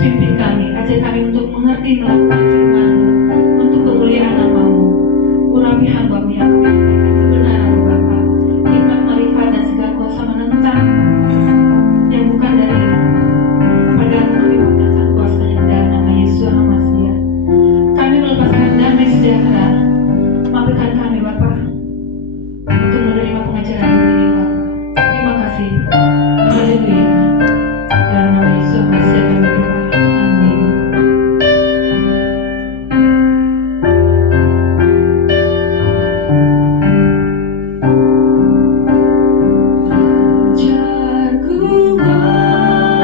pimpin kami, ajar kami untuk mengerti melakukan firman-Mu, untuk kemuliaan nama-Mu. Urapi hamba-Mu yang menyampaikan kebenaran Bapa, hikmat, marifat dan segala kuasa menentang yang bukan dari padamu. Kami patahkan kuasanya di dalam nama Yesus Al-Masih. Kami melepaskan damai sejahtera. Mampukan kami Bapa untuk menerima pengajaran ini Bapa. Terima kasih. Haleluya. Dalam nama Yesus Al-Masih kami berdoa. Amin. Ajarku mengerti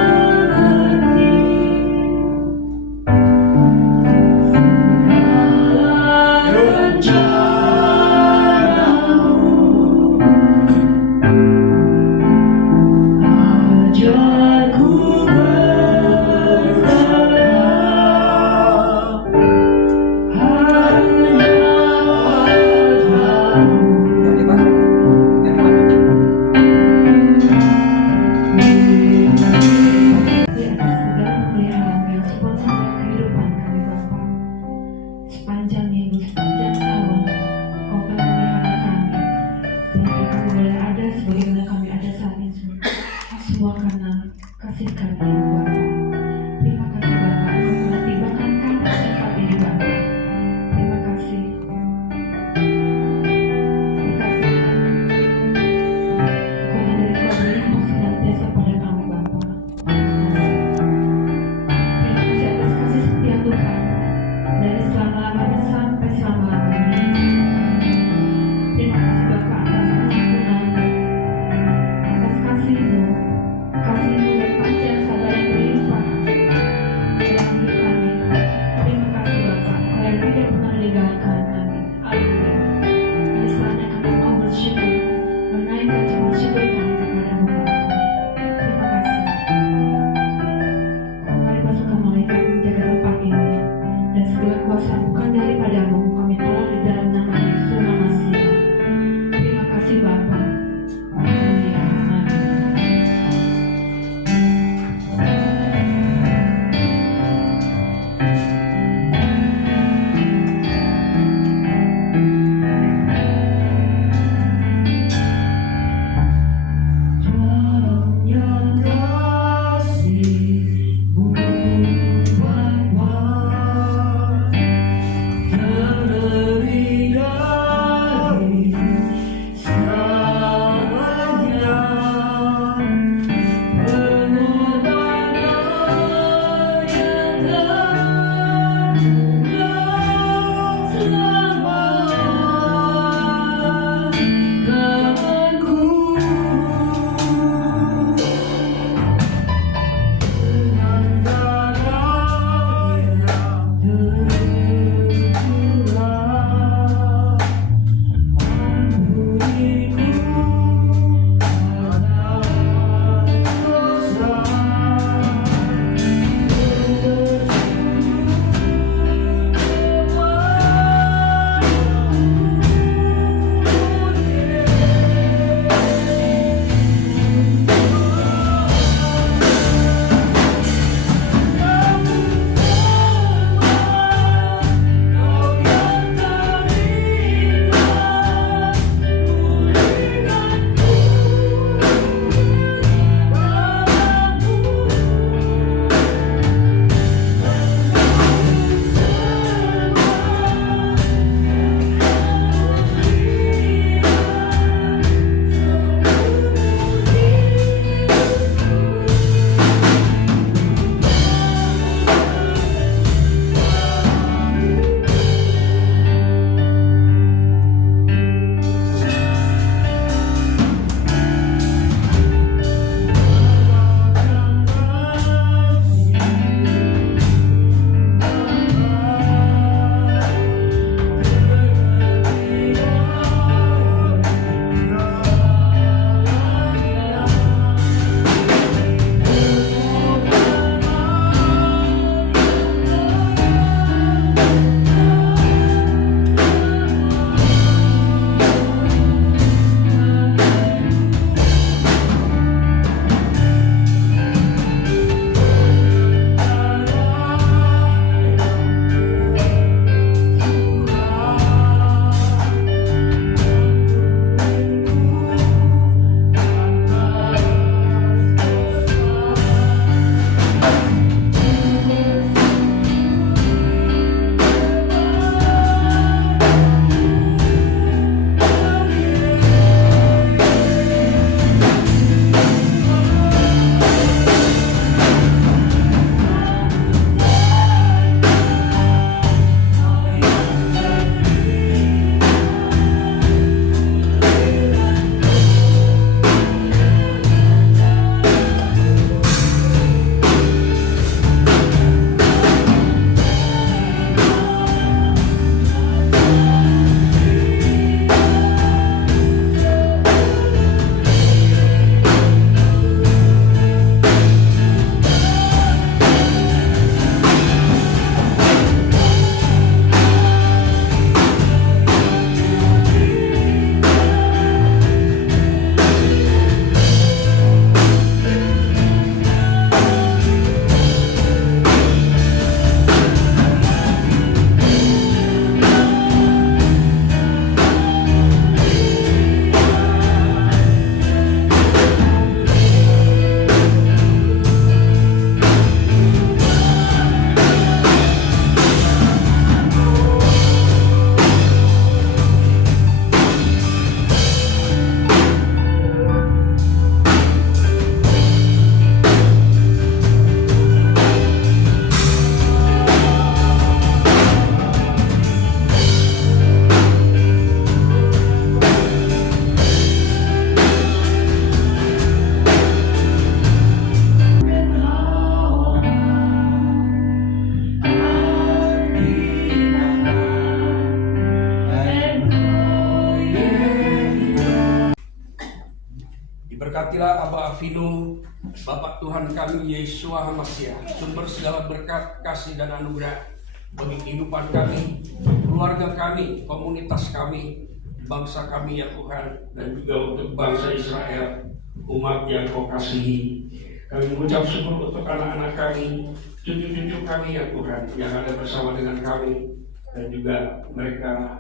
Bapa Tuhan kami Yesus Hamasiah, sumber segala berkat, kasih dan anugerah bagi kehidupan kami, keluarga kami, komunitas kami, bangsa kami ya Tuhan, dan juga untuk bangsa Israel, umat yang Kau kasihi. Kami mengucap syukur untuk anak-anak kami, cucu-cucu kami ya Tuhan, yang ada bersama dengan kami, dan juga mereka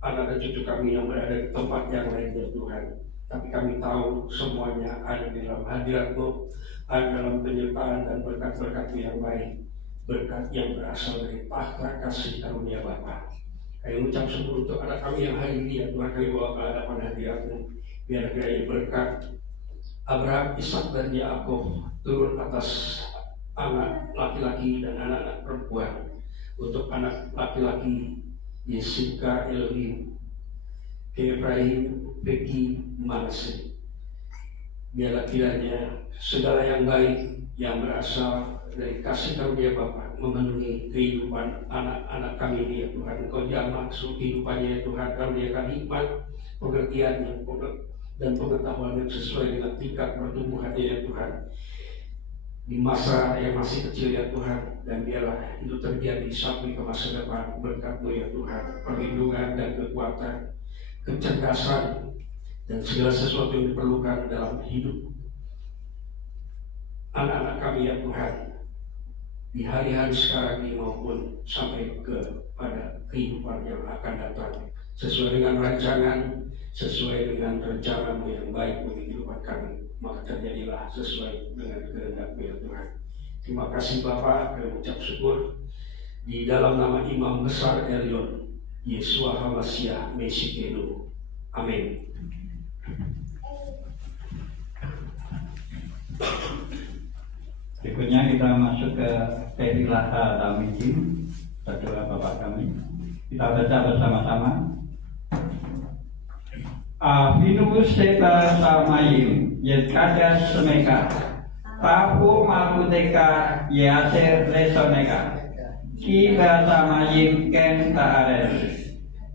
anak dan cucu kami yang berada di tempat yang lain ya Tuhan. Tapi kami tahu semuanya ada di dalam hadirat-Mu, ada dalam penyertaan dan berkat-berkat-Mu yang baik, berkat yang berasal dari tahta kasih karunia Bapa. Kami mengucap syukur untuk anak kami yang hari ini ya Tuhan, kami bawa ke hadapan hadirat-Mu. Biar kiranya berkat Abraham, Ishak dan Yakub turun atas anak laki-laki dan anak-anak perempuan. Untuk anak laki-laki Yesika, Elohim, Ibrahim, Beki, Manase. Biarlah kiranya segala yang baik yang berasal dari kasih karunia Bapa memenuhi kehidupan anak-anak kami ini ya Tuhan. Engkau jamah seluruh kehidupannya ya Tuhan, karuniakan hikmat, pengertiannya dan pengetahuan yang sesuai dengan tingkat pertumbuhannya ya Tuhan di masa yang masih kecil ya Tuhan, dan biarlah itu terjadi sampai ke masa depan berkat-Mu ya Tuhan, perlindungan dan kekuatan, kecerdasan dan segala sesuatu yang diperlukan dalam hidup anak-anak kami ya Tuhan di hari-hari sekarang ini maupun sampai kepada kehidupan yang akan datang, sesuai dengan rancangan, sesuai dengan rencana-Mu yang baik bagi kehidupan kami, maka terjadilah sesuai dengan kehendak-Mu ya Tuhan. Terima kasih Bapa, kami ucap syukur di dalam nama Imam Besar Elion Yesua Hamasiah Mesikenu. Amin. Berikutnya kita masuk ke Perilaha Tamijim, berdoa Bapak kami. Kita baca bersama-sama. Avinu Seba Samayim Yedkadas Semeka Tahu Mabuteka Yaser Resoneka Kiba Samayim Ken Taares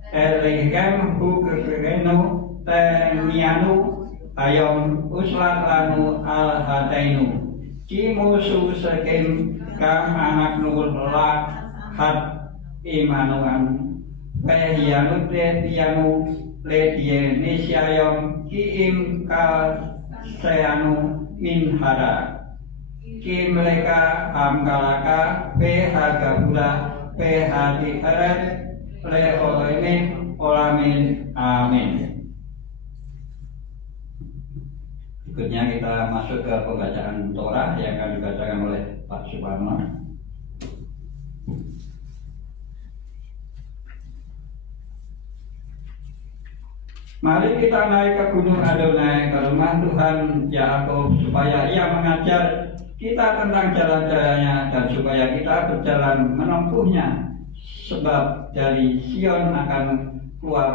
Elikem Hukekenu Tenianu Ayom Uslat Lanu Al-Hatainu Kimusu Sekim Kam Anak Nul Lak Hat Imanuan Pehianut Letianu Ledie Nisyayom Kiim Kal Seanu Minhara Ki mereka Hamkalaka Pehagabula Pehadi Eret Lehoini Olamin Amin. Berikutnya kita masuk ke pembacaan Torah yang akan dibacakan oleh Pak Suparno. Mari kita naik ke gunung Adonai, ke rumah Tuhan Yakub, supaya Ia mengajar kita tentang jalan-jalannya dan supaya kita berjalan menempuhnya. Sebab dari Sion akan keluar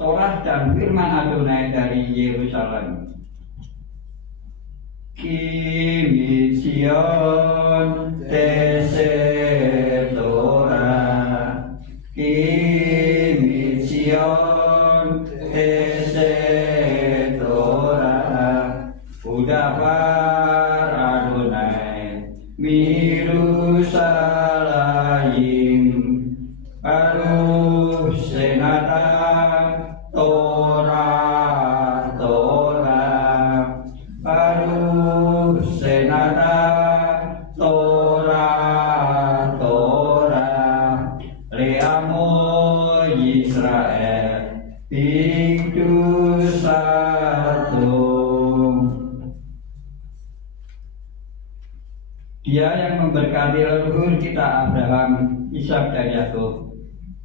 Torah dan firman Adonai dari Yerusalem. Kimi Sion tese Torah, Kimi Sion tese Torah, Udapar Adonai Mirusalayim, Baruch Senata Torah Torah, Baruch Senata Torah Torah, Leamo Yisrael Ikdu satu. Dia yang memberkati leluhur kita Abraham, Ishak dan Yakub.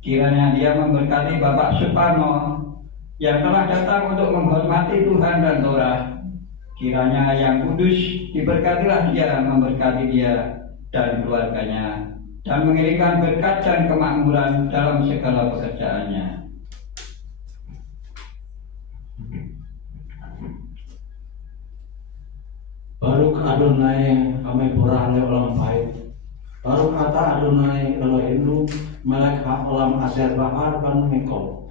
Kiranya Dia memberkati Bapak Suparno yang telah datang untuk menghormati Tuhan dan Torah. Kiranya yang kudus diberkatilah Dia, memberkati dia dan keluarganya, dan mengirimkan berkat dan kemakmuran dalam segala pekerjaannya. Baruch Adonai Amepurah Leolam Baik, Baruch Ata Adonai Eloheinu Melek Haolam Aser Bahar Banu Mikol,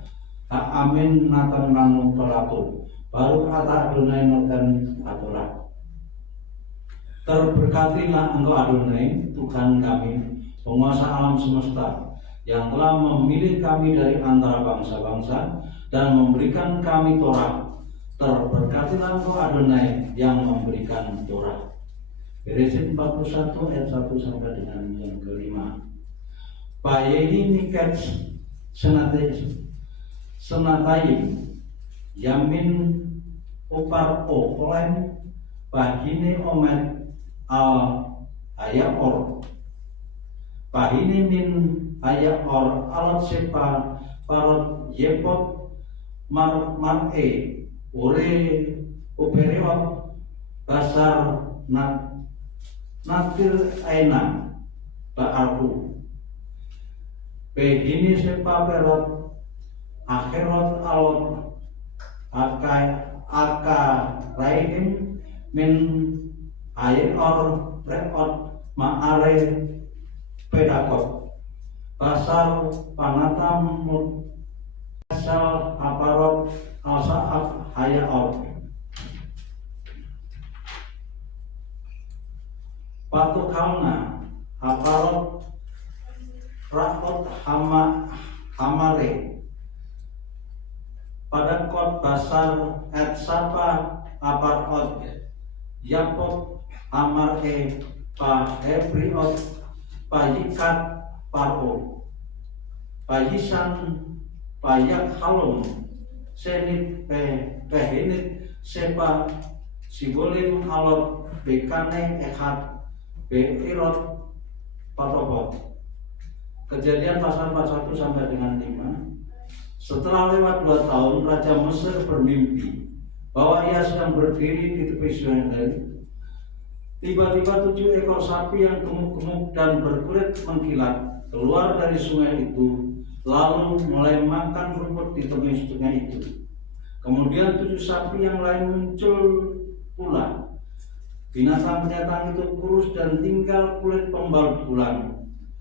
Amin Natan Nanu Pelatu, Baruch Ata Adonai Noten Atorah. Terberkatilah Engkau Adonai, Tuhan kami, penguasa alam semesta, yang telah memilih kami dari antara bangsa-bangsa dan memberikan kami Torah. Terberkatilah Engkau Adonai yang memberikan Torah. Bereshit 41 ayat 1 sampai dengan yang kelima. Payehi niket senatayim yamin opar olem pahine omet al ayaor pahine min ayaor alat sepa parot yepot mar'e ore opereot basar natir aina ba'arku pahine sepa perot akhirat alot aka raihim min ayor reot ma'are pedakot pasal panatam asal aparot alsaab hayaor patukalna aparot rakot hamare pada kot basar et sapa aparot yapot amar pa hebriot payikat paro payisan payak halom senit pehinit sepa sibolim alot bekane ekat beirot patobot. Kejadian pasal 41 sampai dengan 5. Setelah lewat 2 tahun, Raja Mesir bermimpi bahwa ia sedang berdiri di tepi sungai Nil. Tiba-tiba 7 ekor sapi yang gemuk-gemuk dan berkulit mengkilat keluar dari sungai itu, lalu mulai makan rumput di tepi sungai itu. Kemudian 7 sapi yang lain muncul pula. Binatang-binatang itu kurus dan tinggal kulit pembalut tulang.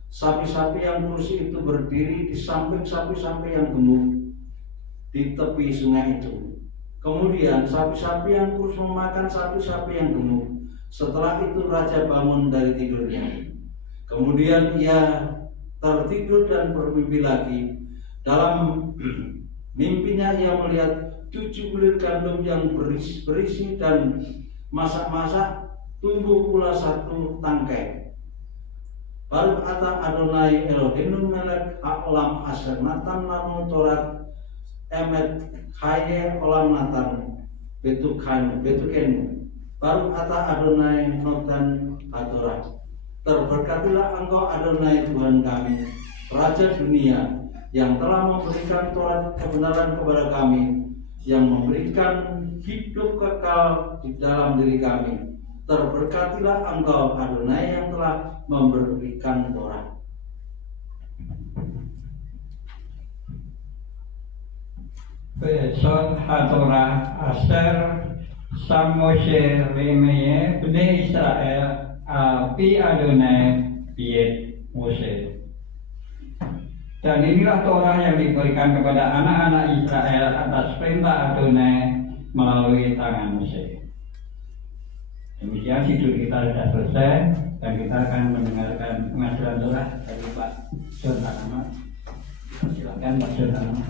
Sapi-sapi yang kurus itu berdiri di samping sapi-sapi yang gemuk di tepi sungai itu. Kemudian sapi-sapi yang kurus memakan sapi-sapi yang gemuk. Setelah itu raja bangun dari tidurnya. Kemudian ia tertidur dan bermimpi lagi. Dalam mimpinya ia melihat 7 bulir gandum yang berisi dan masak-masak, tumbuh pula 1 tangkai. Baru kata Adonai Elohim melek olam aser natan namun Torat emet kaye olam natan betukenu. Baru kata Adonai notan Atorah. Terberkatilah Engkau Adonai Tuhan kami, Raja dunia, yang telah memberikan Torat kebenaran kepada kami, yang memberikan hidup kekal di dalam diri kami. Terberkatilah Engkau Adonai yang telah memberikan Torah. Besot hatorah aser Samoshe remeye bne Israel api Adonai biet Mose. Dan inilah Torah yang diberikan kepada anak-anak Israel atas perintah Adonai melalui tangan Mose. Demikian sidul kita sudah selesai dan kita akan mendengarkan pengasuhan Torah dari Pak John Tanama. Silakan Pak John Tanama.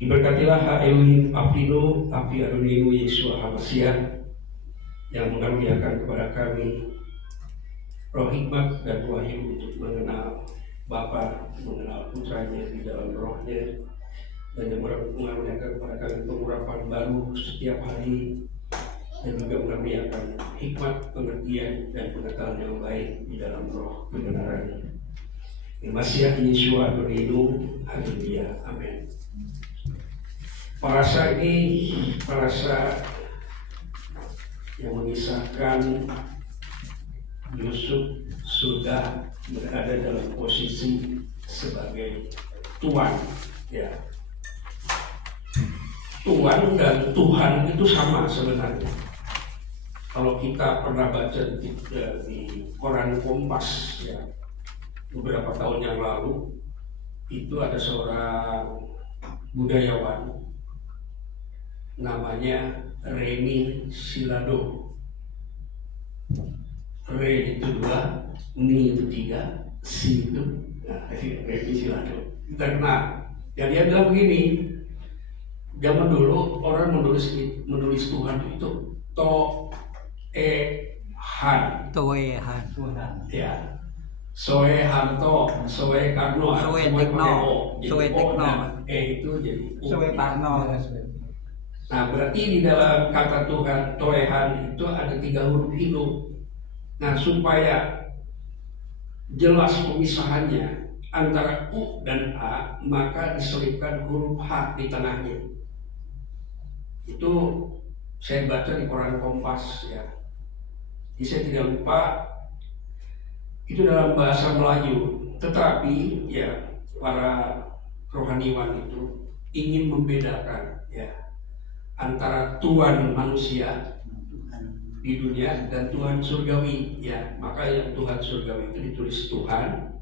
Diberkatilah Elohim Afino, Api Adonai Yeshua HaMashiach, yang mengaruniakan kepada kami roh hikmat dan wahyu untuk mengenal Bapa, mengenal Putranya di dalam rohnya, dan yang mengaruniakan kepada kami pengurapan baru setiap hari, dan juga mengaruniakan hikmat, pengertian, dan pengetahuan yang baik di dalam roh kebenaran. Mashiach Yeshua Adonai, haleluya, amin. Parasa ini parasa yang mengisahkan Yusuf sudah berada dalam posisi sebagai tuan, ya. Tuan dan Tuhan itu sama sebenarnya. Kalau kita pernah baca di koran Kompas, ya, beberapa tahun yang lalu itu ada seorang budayawan namanya Reni Silado. Re itu 2, Ni itu 3, Si itu Reni Silado. Kita kenal. Dan dia bilang begini, zaman dulu orang menulis Tuhan itu Toehan. Tuhan. Ya, Soe Hanto, Soe Karno, Soe semua Tekno, pakai O. Jadi Soe O Tekno. dan E itu jadi U. Soe Parno. Nah, berarti di dalam kata Tuhan Toehan itu ada 3 huruf hidup. Nah, supaya jelas pemisahannya antara U dan A, maka diselipkan huruf H di tengahnya. Itu saya baca di koran Kompas ya. Jadi saya tidak lupa itu dalam bahasa Melayu, tetapi ya para rohaniwan itu ingin membedakan ya antara Tuhan manusia di dunia dan Tuhan surgawi ya. Maka yang Tuhan surgawi itu ditulis Tuhan,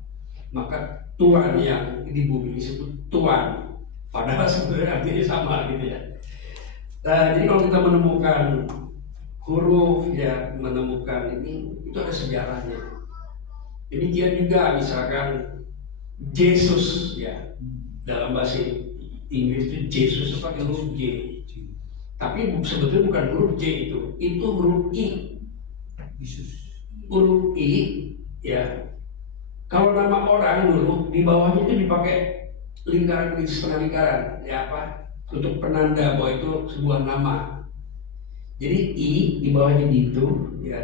maka Tuhan yang di bumi disebut Tuhan, padahal sebenarnya artinya sama gitu ya. Nah, jadi kalau kita menemukan huruf ya, menemukan ini, itu ada sejarahnya. Demikian juga misalkan Yesus ya, dalam bahasa Inggris itu Yesus itu pakai huruf J. Tapi sebetulnya bukan huruf J itu huruf I. Huruf I ya. Kalau nama orang dulu di bawahnya itu dipakai lingkaran, setengah lingkaran ya apa? Untuk penanda bahwa itu sebuah nama. Jadi I di bawahnya itu ya.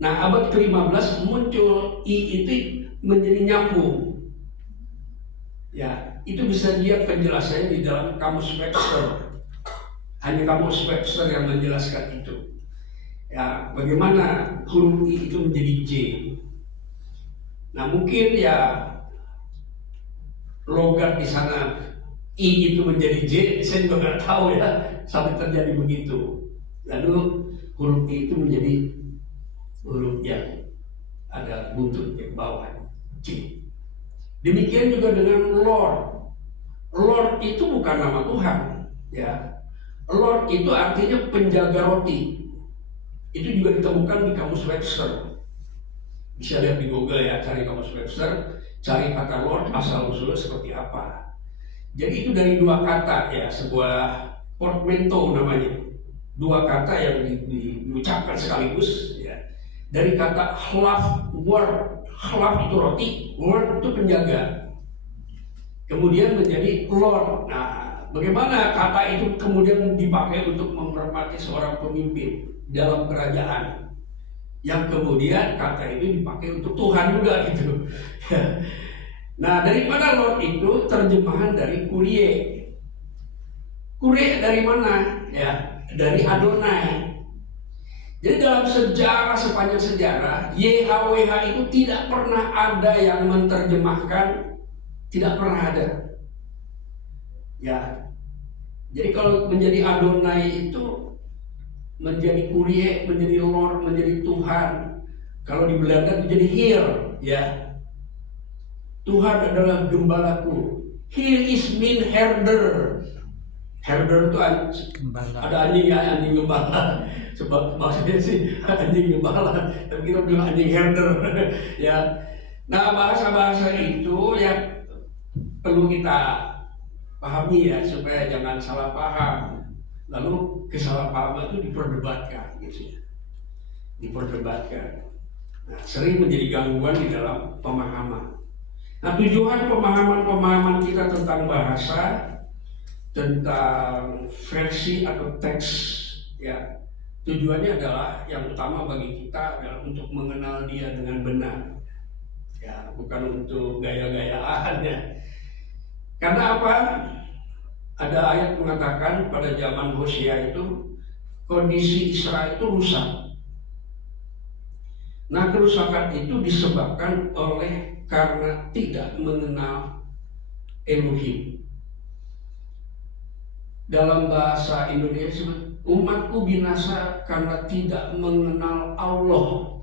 Nah, abad ke-15 muncul I itu menjadi nyambung. Ya, itu bisa dilihat penjelasannya di dalam Kamus Webster. Hanya Kamus Webster yang menjelaskan itu. Ya, bagaimana huruf I itu menjadi J. Nah, mungkin ya logat di sana I itu menjadi J, saya juga nggak tahu ya sampai terjadi begitu. Lalu huruf I itu menjadi huruf yang ada buntut di bawah J. Demikian juga dengan Lord. Lord itu bukan nama Tuhan, ya. Lord itu artinya penjaga roti. Itu juga ditemukan di Kamus Webster. Bisa lihat di Google ya, cari Kamus Webster, cari kata Lord asal usulnya seperti apa. Jadi itu dari 2 kata ya, sebuah portmanteau namanya. 2 kata yang diucapkan sekaligus ya. Dari kata khlaf, word, khlaf itu roti, word itu penjaga. Kemudian menjadi Lord. Nah, bagaimana kata itu kemudian dipakai untuk menghormati seorang pemimpin dalam kerajaan, yang kemudian kata itu dipakai untuk Tuhan juga gitu. Nah, dari mana Lord itu terjemahan dari Kurie. Kurie dari mana? Ya, dari Adonai. Jadi dalam sejarah, sepanjang sejarah, YHWH itu tidak pernah ada yang menerjemahkan, tidak pernah ada. Ya, jadi kalau menjadi Adonai itu menjadi Kurie, menjadi Lord, menjadi Tuhan. Kalau di Belanda itu jadi Heer, ya. Tuhan adalah gembalaku. He is mean herder. Herder itu ada anjing ya, anjing gembala. Sebab maksudnya sih anjing gembala, tapi kita bilang anjing herder. Ya. Nah, bahasa-bahasa itu yang perlu kita pahami ya, supaya jangan salah paham. Lalu kesalahpahaman itu diperdebatkan, gitu ya. Diperdebatkan. Nah, sering menjadi gangguan di dalam pemahaman. Nah, tujuan pemahaman kita tentang bahasa, tentang versi atau teks, ya, tujuannya adalah yang utama bagi kita adalah untuk mengenal dia dengan benar, ya, bukan untuk gaya-gayaan ya. Karena apa? Ada ayat mengatakan pada zaman Hosea itu kondisi Israel itu rusak. Nah, kerusakan itu disebabkan karena tidak mengenal Elohim. Dalam bahasa Indonesia, umatku binasa karena tidak mengenal Allah.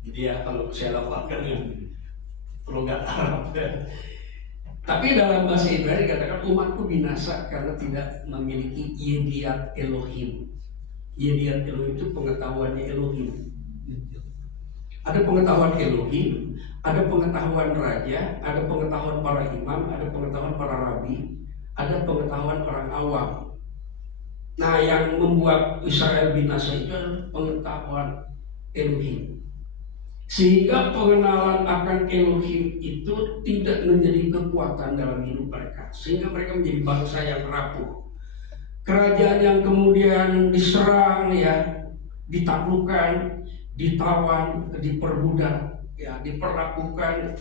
Gitu ya, kalau saya lafalkan ya. logat Arab. Tapi dalam bahasa Ibrani dikatakan umatku binasa karena tidak memiliki yediat Elohim. Yediat Elohim itu pengetahuannya Elohim. Ada pengetahuan Elohim, ada pengetahuan raja, ada pengetahuan para imam, ada pengetahuan para rabi, ada pengetahuan orang awam. Nah, yang membuat Israel binasa itu adalah pengetahuan Elohim. Sehingga pengenalan akan Elohim itu tidak menjadi kekuatan dalam hidup mereka. Sehingga mereka menjadi bangsa yang rapuh. Kerajaan yang kemudian diserang, ya, ditaklukkan, ditawan, diperbudak, ya, diperlakukan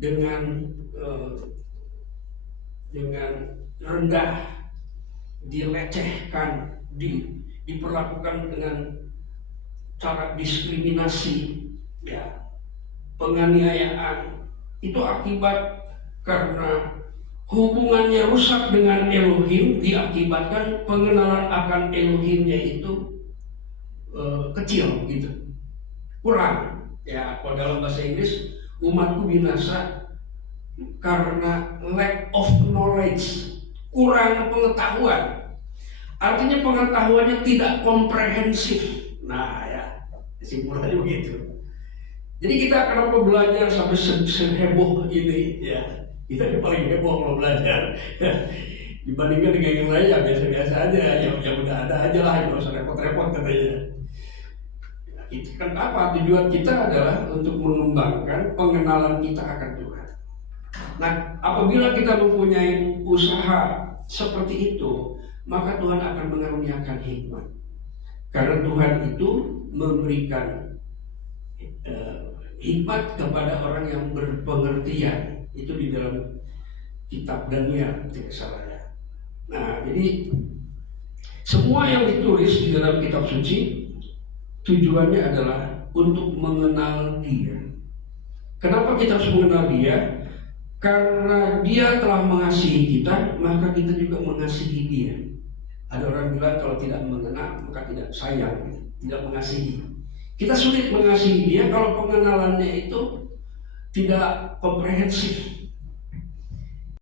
dengan rendah, dilecehkan, diperlakukan dengan cara diskriminasi, ya, penganiayaan. Itu akibat karena hubungannya rusak dengan Elohim, diakibatkan pengenalan akan Elohimnya itu kecil, gitu, kurang. Ya, kalau dalam bahasa Inggris, umatku binasa karena lack of knowledge, kurang pengetahuan. Artinya pengetahuannya tidak komprehensif. Nah, ya, kesimpulannya begitu. Jadi kita kenapa belajar sampai seheboh ini, ya, kita yang paling heboh kalau belajar. Dibandingkan dengan yang lain ya biasa-biasa aja, yang udah ada aja lah, nggak usah repot-repot katanya. Itu kan apa? Tujuan kita adalah untuk mengembangkan pengenalan kita akan Tuhan. Nah, apabila kita mempunyai usaha seperti itu, maka Tuhan akan mengaruniakan hikmat. Karena Tuhan itu memberikan hikmat kepada orang yang berpengertian. Itu di dalam kitab Daniel, tidak salah ya. Nah, jadi semua yang ditulis di dalam kitab suci tujuannya adalah untuk mengenal Dia. Kenapa kita harus mengenal Dia? Karena Dia telah mengasihi kita, maka kita juga mengasihi Dia. Ada orang bilang kalau tidak mengenal maka tidak sayang, tidak mengasihi. Kita sulit mengasihi Dia kalau pengenalannya itu tidak komprehensif.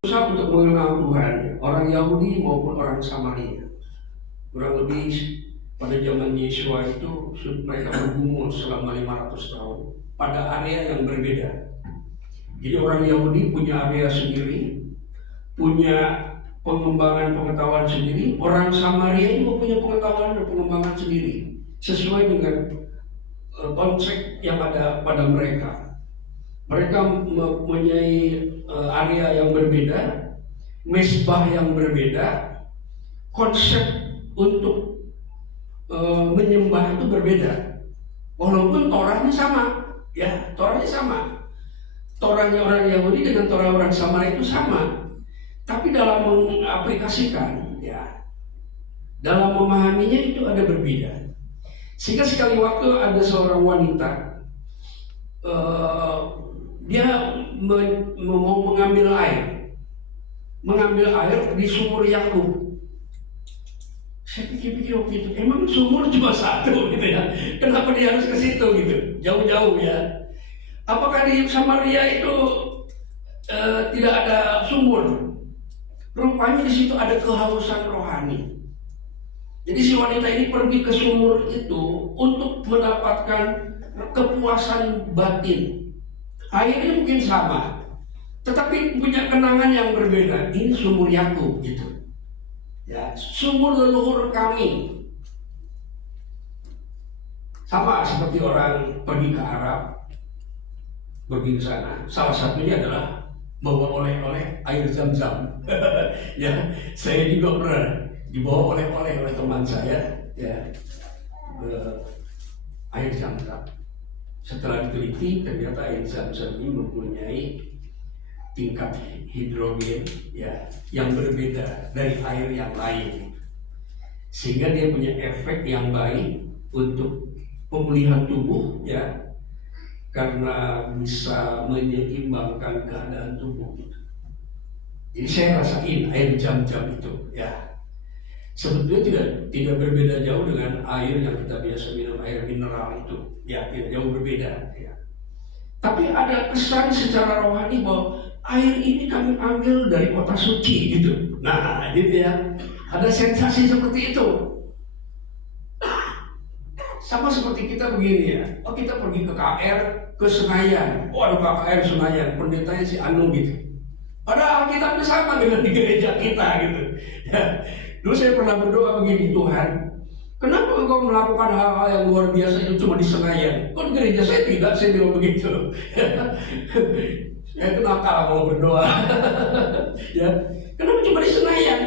Susah untuk mengenal Tuhan, orang Yahudi maupun orang Samaria. Kurang lebih pada zaman Yesua itu mereka bergumul selama 500 tahun pada area yang berbeda. Jadi orang Yahudi punya area sendiri, punya pengembangan pengetahuan sendiri. Orang Samaria juga punya pengetahuan dan pengembangan sendiri sesuai dengan konsep yang ada pada mereka. Mereka mempunyai area yang berbeda, mesbah yang berbeda, konsep untuk menyembah itu berbeda. Walaupun Torahnya sama, ya, Torahnya sama. Torahnya orang Yahudi dengan Torah orang Samaria itu sama. Tapi dalam mengaplikasikan, ya, dalam memahaminya itu ada berbeda. Sehingga sekali waktu ada seorang wanita, dia mau mengambil air di sumur Yakub. Saya pikir-pikir waktu itu, emang sumur cuma satu gitu ya, kenapa dia harus ke situ gitu, jauh-jauh ya? Apakah di Samaria itu tidak ada sumur? Rupanya di situ ada kehausan rohani. Jadi si wanita ini pergi ke sumur itu untuk mendapatkan kepuasan batin. Airnya mungkin sama, tetapi punya kenangan yang berbeda. Ini sumur Yakub gitu. Ya, sumur leluhur kami. Sama seperti orang pergi ke Arab, pergi ke sana. Salah satunya adalah bawa oleh-oleh air Zam-Zam. Ya, saya juga pernah dibawa oleh teman saya, ya, air Zam-Zam. Setelah diteliti, ternyata air Zam-Zam ini mempunyai tingkat hidrogen, ya, yang berbeda dari air yang lain, sehingga dia punya efek yang baik untuk pemulihan tubuh, ya, karena bisa menyeimbangkan keadaan tubuh. Jadi saya rasain air Zam-Zam itu, ya, sebetulnya tidak berbeda jauh dengan air yang kita biasa minum, air mineral itu, ya, tidak jauh berbeda, ya. Tapi ada kesan secara rohani bahwa air ini kami ambil dari kota suci gitu. Nah, gitu ya. Ada sensasi seperti itu. Sama seperti kita begini ya. Oh, kita pergi ke KR, ke Senayan. Oh, ada KR Senayan, pendetanya si Anu gitu. Padahal Alkitabnya sama dengan di gereja kita gitu. Ya. Dulu saya pernah berdoa begini, Tuhan, kenapa engkau melakukan hal-hal yang luar biasa itu cuma di Senayan? Kok di gereja saya tidak? Saya bilang begitu. Saya itu nakal kalau berdoa. Ya, kenapa cuma di Senayan?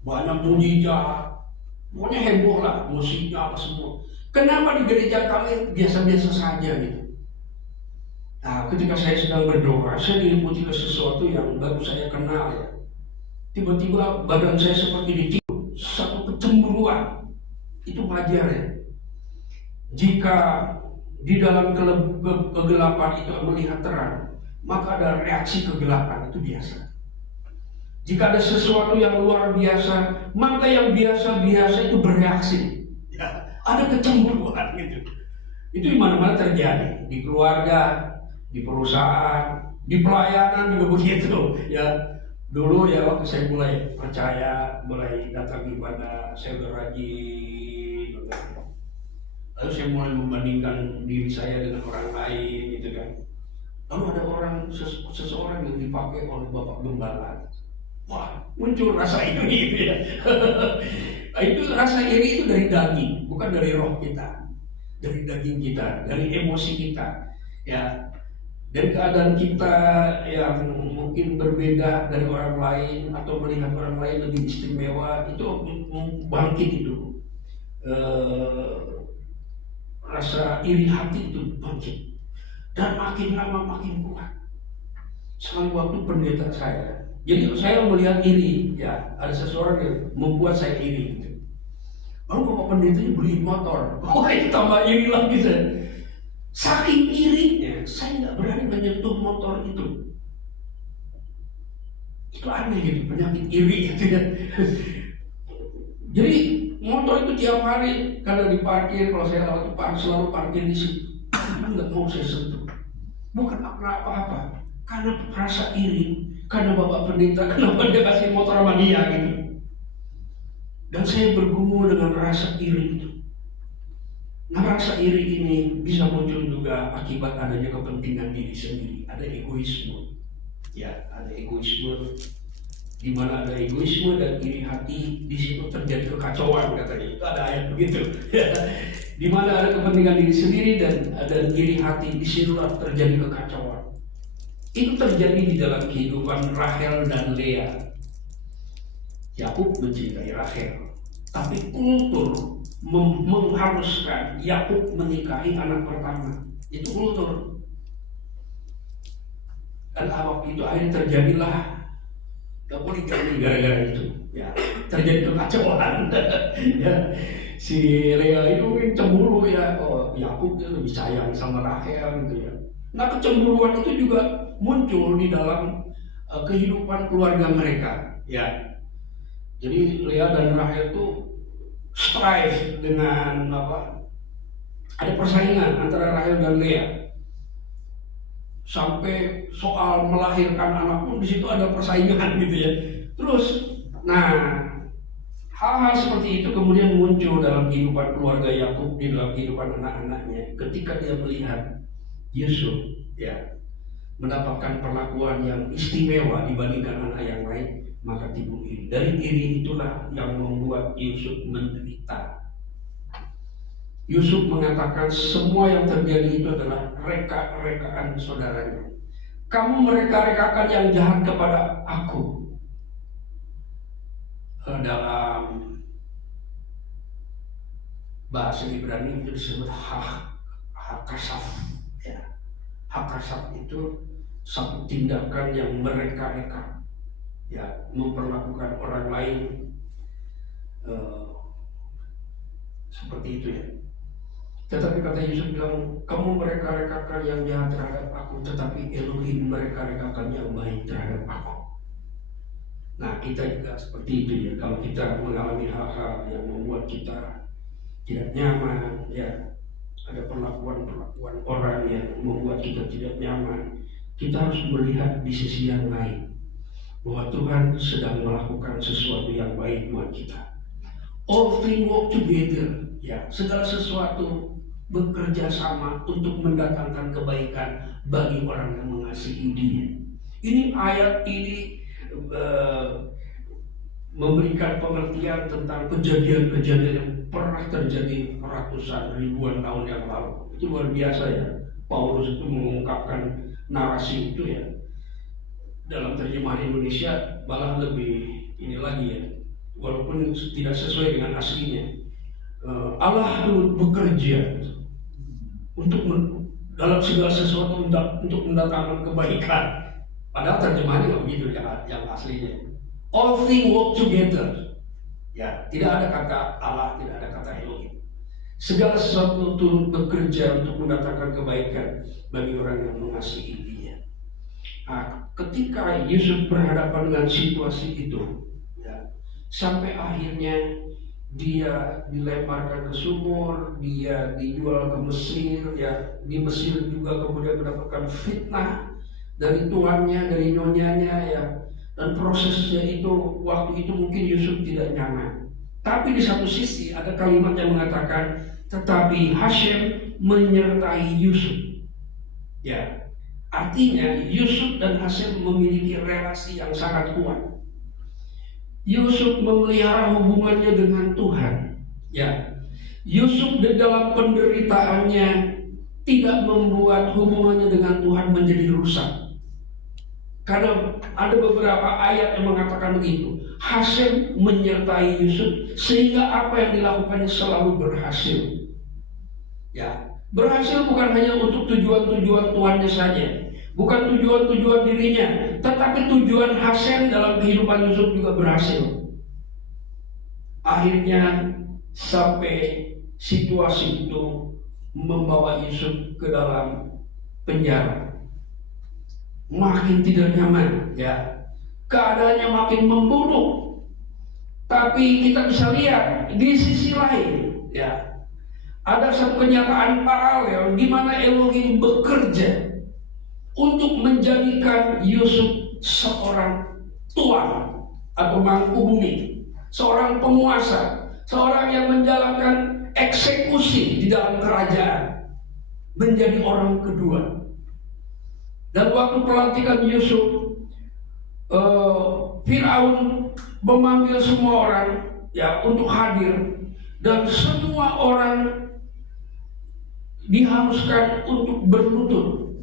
Banyak mujizat, pokoknya heboh lah, musiknya apa semua. Kenapa di gereja kami biasa-biasa saja gitu? Nah, ketika saya sedang berdoa, saya diliputi ke sesuatu yang baru saya kenal ya. Tiba-tiba badan saya seperti ditiup satu kecemburuan. Itu wajar ya. Jika di dalam kegelapan itu melihat terang, maka ada reaksi kegelapan, itu biasa. Jika ada sesuatu yang luar biasa, maka yang biasa-biasa itu bereaksi. Ya, ada kecemburuan gitu. Itu di mana-mana terjadi, di keluarga, di perusahaan, di pelayanan juga begitu. Ya, dulu ya waktu saya mulai percaya, mulai datang ibadah, saya rajin. Lalu saya mulai membandingkan diri saya dengan orang lain, gitu kan. Lalu ada seseorang yang dipakai oleh Bapak Gembala. Wah, muncul rasa iri gitu ya. Itu rasa iri itu dari daging, bukan dari roh kita, dari daging kita, dari emosi kita, ya, dari keadaan kita yang mungkin berbeda dari orang lain atau melihat orang lain lebih istimewa, itu bangkit itu rasa iri hati itu bangkit dan makin lama makin kuat. Sekali waktu pendeta saya. Jadi saya melihat iri, ya ada seseorang yang membuat saya iri. Gitu. Lalu bapak pendetanya beli motor, wah itu tambah iri lagi saya. Saking irinya, saya nggak berani menyentuh motor itu. Itu aneh gitu, penyakit iri gitu ya. Jadi motor itu tiap hari kalau diparkir, kalau saya lewat selalu parkir di situ. Nggak mau saya sentuh. Bukan apa-apa, karena rasa iri. Karena bapak pendeta, kenapa dia kasih motor sama dia gitu. Dan saya bergumul dengan rasa iri itu. Nah, rasa iri ini bisa muncul juga akibat adanya kepentingan diri sendiri. Ada egoisme. Ya, ada egoisme. Di mana ada egoisme dan iri hati, di situ terjadi kekacauan katanya. Itu ada ayat begitu. Di mana ada kepentingan diri sendiri dan ada iri hati, di situ terjadi kekacauan. Itu terjadi di dalam kehidupan Rahel dan Lea. Yakub mencintai Rahel, tapi kultur mengharuskan Yakub menikahi anak pertama. Itu kultur. Dan waktu itu akhirnya terjadilah poligami gara-gara itu. Ya, terjadi kekacauan. Ya, si Lea itu mungkin cemburu ya. Oh, Yakub dia lebih sayang sama Rahel gitu ya. Nah, kecemburuan itu juga muncul di dalam kehidupan keluarga mereka, ya. Jadi Lea dan Rahel itu strive dengan ada persaingan antara Rahel dan Lea. Sampai soal melahirkan anak pun di situ ada persaingan gitu ya. Terus, nah hal-hal seperti itu kemudian muncul dalam kehidupan keluarga Yakub, di dalam kehidupan anak-anaknya, ketika dia melihat Yusuf ya mendapatkan perlakuan yang istimewa dibandingkan anak yang lain, maka timbul iri. Dari iri itulah yang membuat Yusuf menderita. Yusuf mengatakan semua yang terjadi itu adalah reka-rekaan saudaranya. Kamu mereka-rekakan yang jahat kepada aku. Dalam bahasa Ibrani itu disebut hakasaf. Ya. Hakasaf itu satu tindakan yang mereka-reka, ya, memperlakukan orang lain seperti itu ya. Tetapi kata Yusuf bilang, kamu mereka-rekakan yang jahat terhadap aku, tetapi Elohim mereka-rekakan yang baik terhadap aku. Nah, kita juga seperti itu ya. Kalau kita mengalami hal-hal yang membuat kita tidak nyaman, ya, ada perlakuan-perlakuan orang yang membuat kita tidak nyaman, kita harus melihat di sisi yang lain bahwa Tuhan sedang melakukan sesuatu yang baik buat kita. All things work together, ya, segala sesuatu bekerja sama untuk mendatangkan kebaikan bagi orang yang mengasihi Dia. Ini ayat ini memberikan pengertian tentang kejadian-kejadian yang pernah terjadi ratusan ribuan tahun yang lalu. Itu luar biasa ya. Paulus itu mengungkapkan narasi itu ya. Dalam terjemahan Indonesia malah lebih ini lagi ya. Walaupun tidak sesuai dengan aslinya. Allah bekerja untuk dalam segala sesuatu untuk mendatangkan kebaikan. Padahal terjemahannya nggak begitu yang aslinya. All things work together. Ya, tidak ada kata Allah, tidak ada kata Elohim. Segala sesuatu turut bekerja untuk mendatangkan kebaikan bagi orang yang mengasihi Dia. Nah, ketika Yusuf berhadapan dengan situasi itu, ya, sampai akhirnya dia dilemparkan ke sumur, dia dijual ke Mesir, ya, di Mesir juga kemudian mendapatkan fitnah dari tuannya, dari nyonyanya, ya. Dan prosesnya itu, waktu itu mungkin Yusuf tidak nyaman. Tapi di satu sisi ada kalimat yang mengatakan, tetapi Hashem menyertai Yusuf. Ya, artinya Yusuf dan Hashem memiliki relasi yang sangat kuat. Yusuf memelihara hubungannya dengan Tuhan. Ya, Yusuf di dalam penderitaannya tidak membuat hubungannya dengan Tuhan menjadi rusak. Karena ada beberapa ayat yang mengatakan begitu. Hashem menyertai Yusuf sehingga apa yang dilakukannya selalu berhasil. Ya, berhasil bukan hanya untuk tujuan-tujuan Tuhannya saja, bukan tujuan-tujuan dirinya, tetapi tujuan Hashem dalam kehidupan Yusuf juga berhasil. Akhirnya sampai situasi itu membawa Yusuf ke dalam penjara. Makin tidak nyaman, ya, keadaannya makin memburuk. Tapi kita bisa lihat di sisi lain, ya, ada satu kenyataan paralel di mana Elohim bekerja untuk menjadikan Yusuf seorang tuan atau mangku bumi, seorang penguasa, seorang yang menjalankan eksekusi di dalam kerajaan, menjadi orang kedua. Dan waktu pelantikan Yusuf, Firaun memanggil semua orang, ya, untuk hadir, dan semua orang diharuskan untuk berlutut.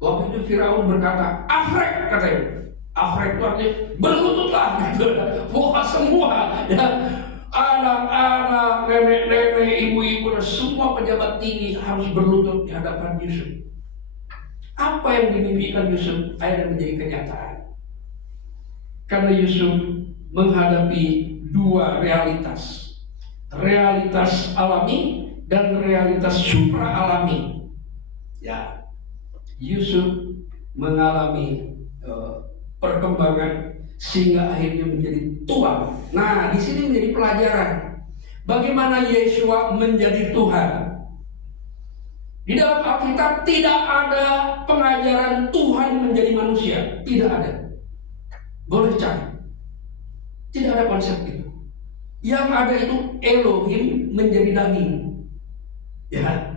Waktu itu Firaun berkata, "Afrek," katanya. Afrek itu artinya berlututlah, gitu. Bukan semua, ya, anak-anak, nenek-nenek, ibu-ibu, dan semua pejabat tinggi harus berlutut di hadapan Yusuf. Apa yang dimimpikan Yusuf akhirnya menjadi kenyataan. Karena Yusuf menghadapi dua realitas. Realitas alami dan realitas supra alami. Ya, Yusuf mengalami perkembangan sehingga akhirnya menjadi tuan. Nah, di sini menjadi pelajaran bagaimana Yeshua menjadi Tuhan. Di dalam Alkitab tidak ada pengajaran Tuhan menjadi manusia, tidak ada. Boleh cari, tidak ada konsep itu. Yang ada itu Elohim menjadi daging, ya.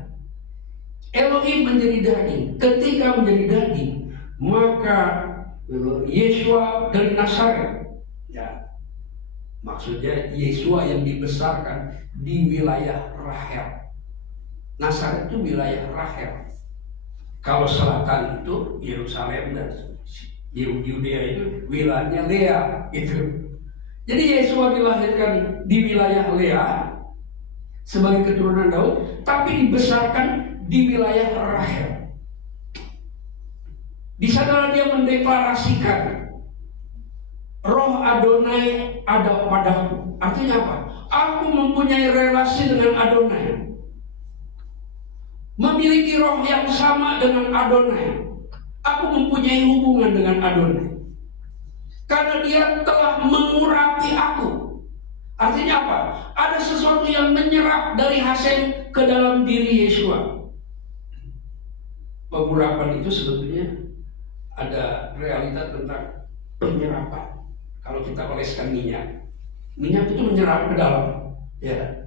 Elohim menjadi daging. Ketika menjadi daging, maka Yeshua dari Nazaret, ya, maksudnya Yeshua yang dibesarkan di wilayah Rahel. Nazaret itu wilayah Rahel. Kalau selatan itu Yerusalem dan Yudea itu wilayahnya Lea, gitu. Jadi Yeshua dilahirkan di wilayah Lea sebagai keturunan Daud, tapi dibesarkan di wilayah Rahel. Di sana dia mendeklarasikan, Roh Adonai ada padaku. Artinya apa? Aku mempunyai relasi dengan Adonai, memiliki roh yang sama dengan Adonai. Aku mempunyai hubungan dengan Adonai karena dia telah mengurapi aku. Artinya apa? Ada sesuatu yang menyerap dari Hasem ke dalam diri Yeshua. Pengurapan itu sebetulnya ada realita tentang penyerapan. Kalau kita oleskan minyak itu menyerap ke dalam, ya.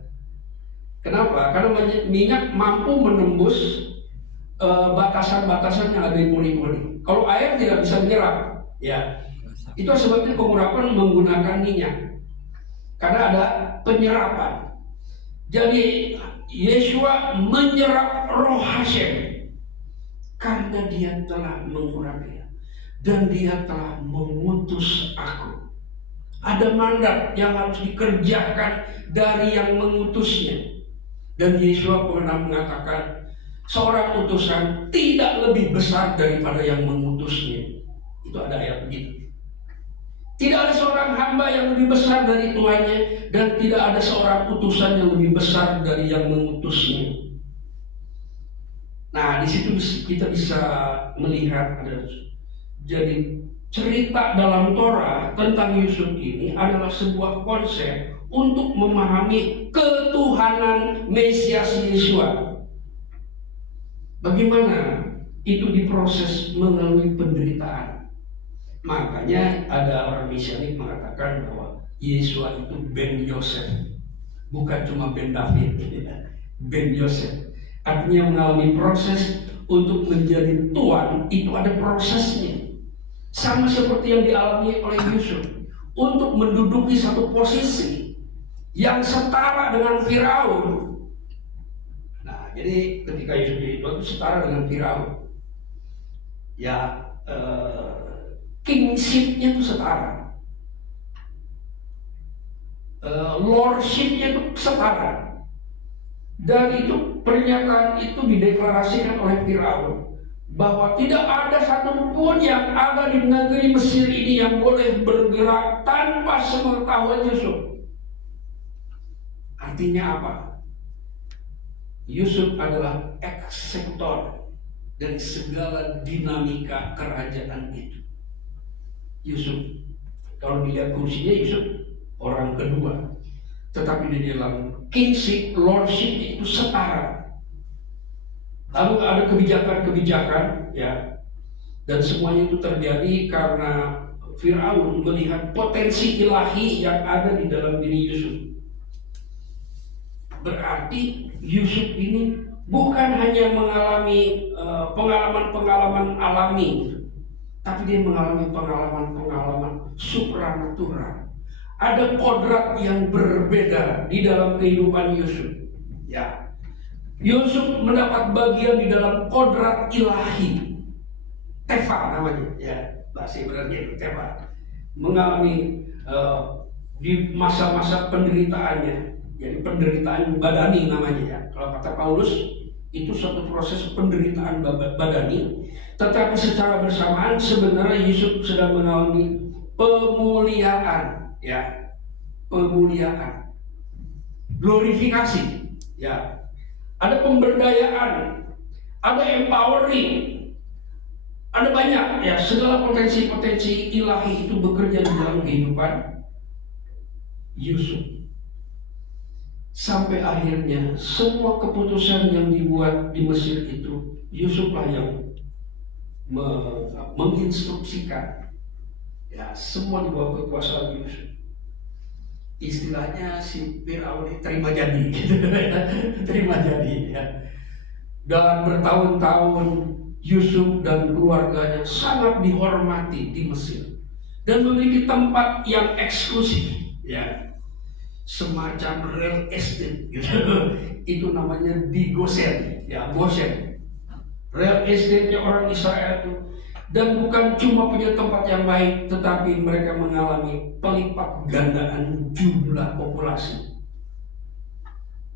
Kenapa? Karena minyak mampu menembus batasan-batasan yang ada di pori-pori. Kalau air tidak bisa menyerap, ya. Itu sebabnya pengurapan menggunakan minyak. Karena ada penyerapan. Jadi Yeshua menyerap roh Hashem karena dia telah mengurapi dan dia telah mengutus aku. Ada mandat yang harus dikerjakan dari yang mengutusnya. Dan Yeshua pernah mengatakan seorang utusan tidak lebih besar daripada yang mengutusnya. Itu ada ayat begitu. Tidak ada seorang hamba yang lebih besar dari tuannya, dan tidak ada seorang utusan yang lebih besar dari yang mengutusnya. Nah, di situ kita bisa melihat ada. Jadi cerita dalam Torah tentang Yusuf ini adalah sebuah konsep untuk memahami ketuhanan Mesias Yeshua. Bagaimana itu diproses melalui penderitaan. Makanya ada orang Mesianik mengatakan bahwa Yeshua itu Ben Yosef, bukan cuma Ben David, Ben Yosef. Artinya mengalami proses untuk menjadi tuan, itu ada prosesnya. Sama seperti yang dialami oleh Yusuf untuk menduduki satu posisi yang setara dengan Firaun. Nah, jadi ketika Yusuf jadi tuan itu setara dengan Firaun. Ya, kingship-nya itu setara, lordship-nya itu setara, dan itu pernyataan itu dideklarasikan oleh Firaun bahwa tidak ada satupun yang ada di negeri Mesir ini yang boleh bergerak tanpa sepengetahuan Yusuf. Artinya apa? Yusuf adalah eksekutor dari segala dinamika kerajaan itu. Yusuf, kalau dilihat kursinya Yusuf orang kedua, tetapi di dalam kingship, lordship itu setara. Lalu ada kebijakan-kebijakan, ya, dan semuanya itu terjadi karena Firaun melihat potensi ilahi yang ada di dalam diri Yusuf. Berarti Yusuf ini bukan hanya mengalami pengalaman-pengalaman alami, tapi dia mengalami pengalaman-pengalaman supranatural. Ada kodrat yang berbeda di dalam kehidupan Yusuf. Ya, Yusuf mendapat bagian di dalam kodrat ilahi. Tefa namanya, ya, bahasa Ibrani Tefa. Mengalami di masa-masa penderitaannya, jadi penderitaan badani namanya, ya. Kalau kata Paulus, itu suatu proses penderitaan badani. Tetapi secara bersamaan sebenarnya Yusuf sedang mengalami pemuliaan, ya, pemuliaan, glorifikasi, ya, ada pemberdayaan, ada empowering, ada banyak, ya, segala potensi-potensi ilahi itu bekerja di dalam kehidupan Yusuf. Sampai akhirnya semua keputusan yang dibuat di Mesir itu Yusuflah yang menginstruksikan, ya, semua di bawah kekuasaan Yusuf. Istilahnya si Firaun terima jadi, terima jadi, ya. Dan bertahun-tahun Yusuf dan keluarganya sangat dihormati di Mesir dan memiliki tempat yang eksklusif, ya, semacam real estate, gitu. Itu namanya di Gosen, ya, Gosen. Real estate-nya orang Israel itu, dan bukan cuma punya tempat yang baik, tetapi mereka mengalami pelipat gandaan jumlah populasi.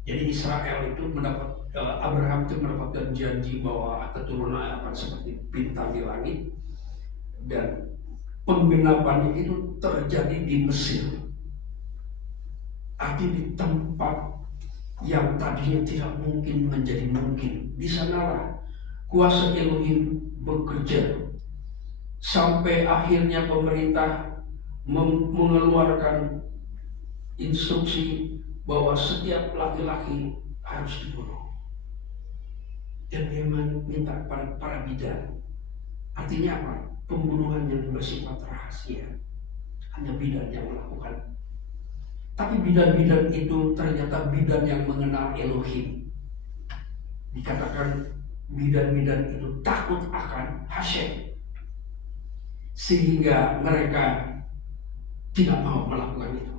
Jadi Israel itu Abraham itu mendapatkan janji bahwa keturunan akan seperti bintang di langit, dan penggenapannya itu terjadi di Mesir. Artinya di tempat yang tadinya tidak mungkin menjadi mungkin. Di sanalah kuasa Elohim bekerja sampai akhirnya pemerintah mengeluarkan instruksi bahwa setiap laki-laki harus dibunuh. Dan dia minta kepada para bidan. Artinya apa? Pembunuhan yang bersifat rahasia. Hanya bidan yang melakukan. Tapi bidan-bidan itu ternyata bidan yang mengenal Elohim. Dikatakan bidan-bidan itu takut akan Hashem, sehingga mereka tidak mau melakukan itu.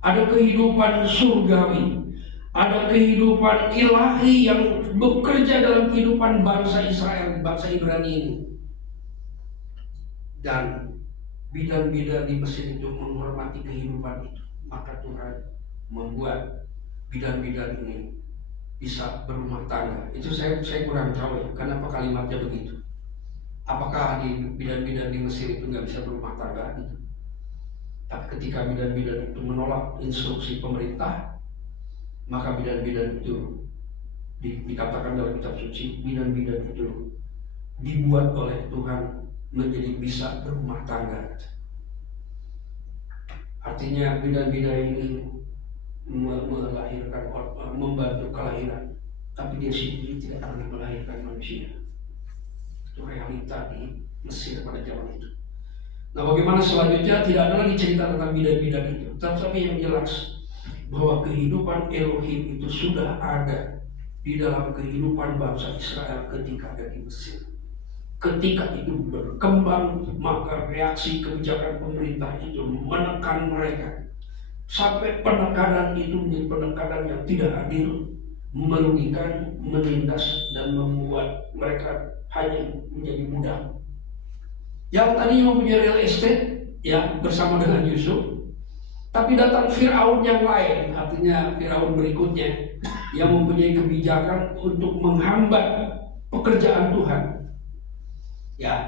Ada kehidupan surgawi, ada kehidupan ilahi yang bekerja dalam kehidupan bangsa Israel, bangsa Ibrani ini. Dan bidan-bidan di Mesir itu menghormati kehidupan itu. Maka Tuhan membuat bidan-bidan ini bisa berumah tangga. Itu saya kurang tahu ya, kenapa kalimatnya begitu. Apakah di bidan-bidan di Mesir itu nggak bisa berumah tangga gitu? Tapi ketika bidan-bidan itu menolak instruksi pemerintah, maka bidan-bidan itu dikatakan dalam kitab suci, bidan-bidan itu dibuat oleh Tuhan menjadi bisa berumah tangga. Artinya bidan-bidan ini melahirkan, membantu kelahiran, tapi dia sendiri tidak pernah melahirkan manusia. Itu realita di Mesir pada zaman itu. Nah, bagaimana selanjutnya? Tidak ada lagi cerita tentang bidan-bidan itu, tetapi yang jelas bahwa kehidupan Elohim itu sudah ada di dalam kehidupan bangsa Israel ketika ada di Mesir. Ketika itu berkembang, maka reaksi kebijakan pemerintah itu menekan mereka. Sampai penekanan itu menjadi penekanan yang tidak adil, merugikan, menindas, dan membuat mereka hanya menjadi budak. Yang tadinya mempunyai real estate, ya bersama dengan Yusuf, tapi datang Firaun yang lain, artinya Firaun berikutnya, yang mempunyai kebijakan untuk menghambat pekerjaan Tuhan. Ya,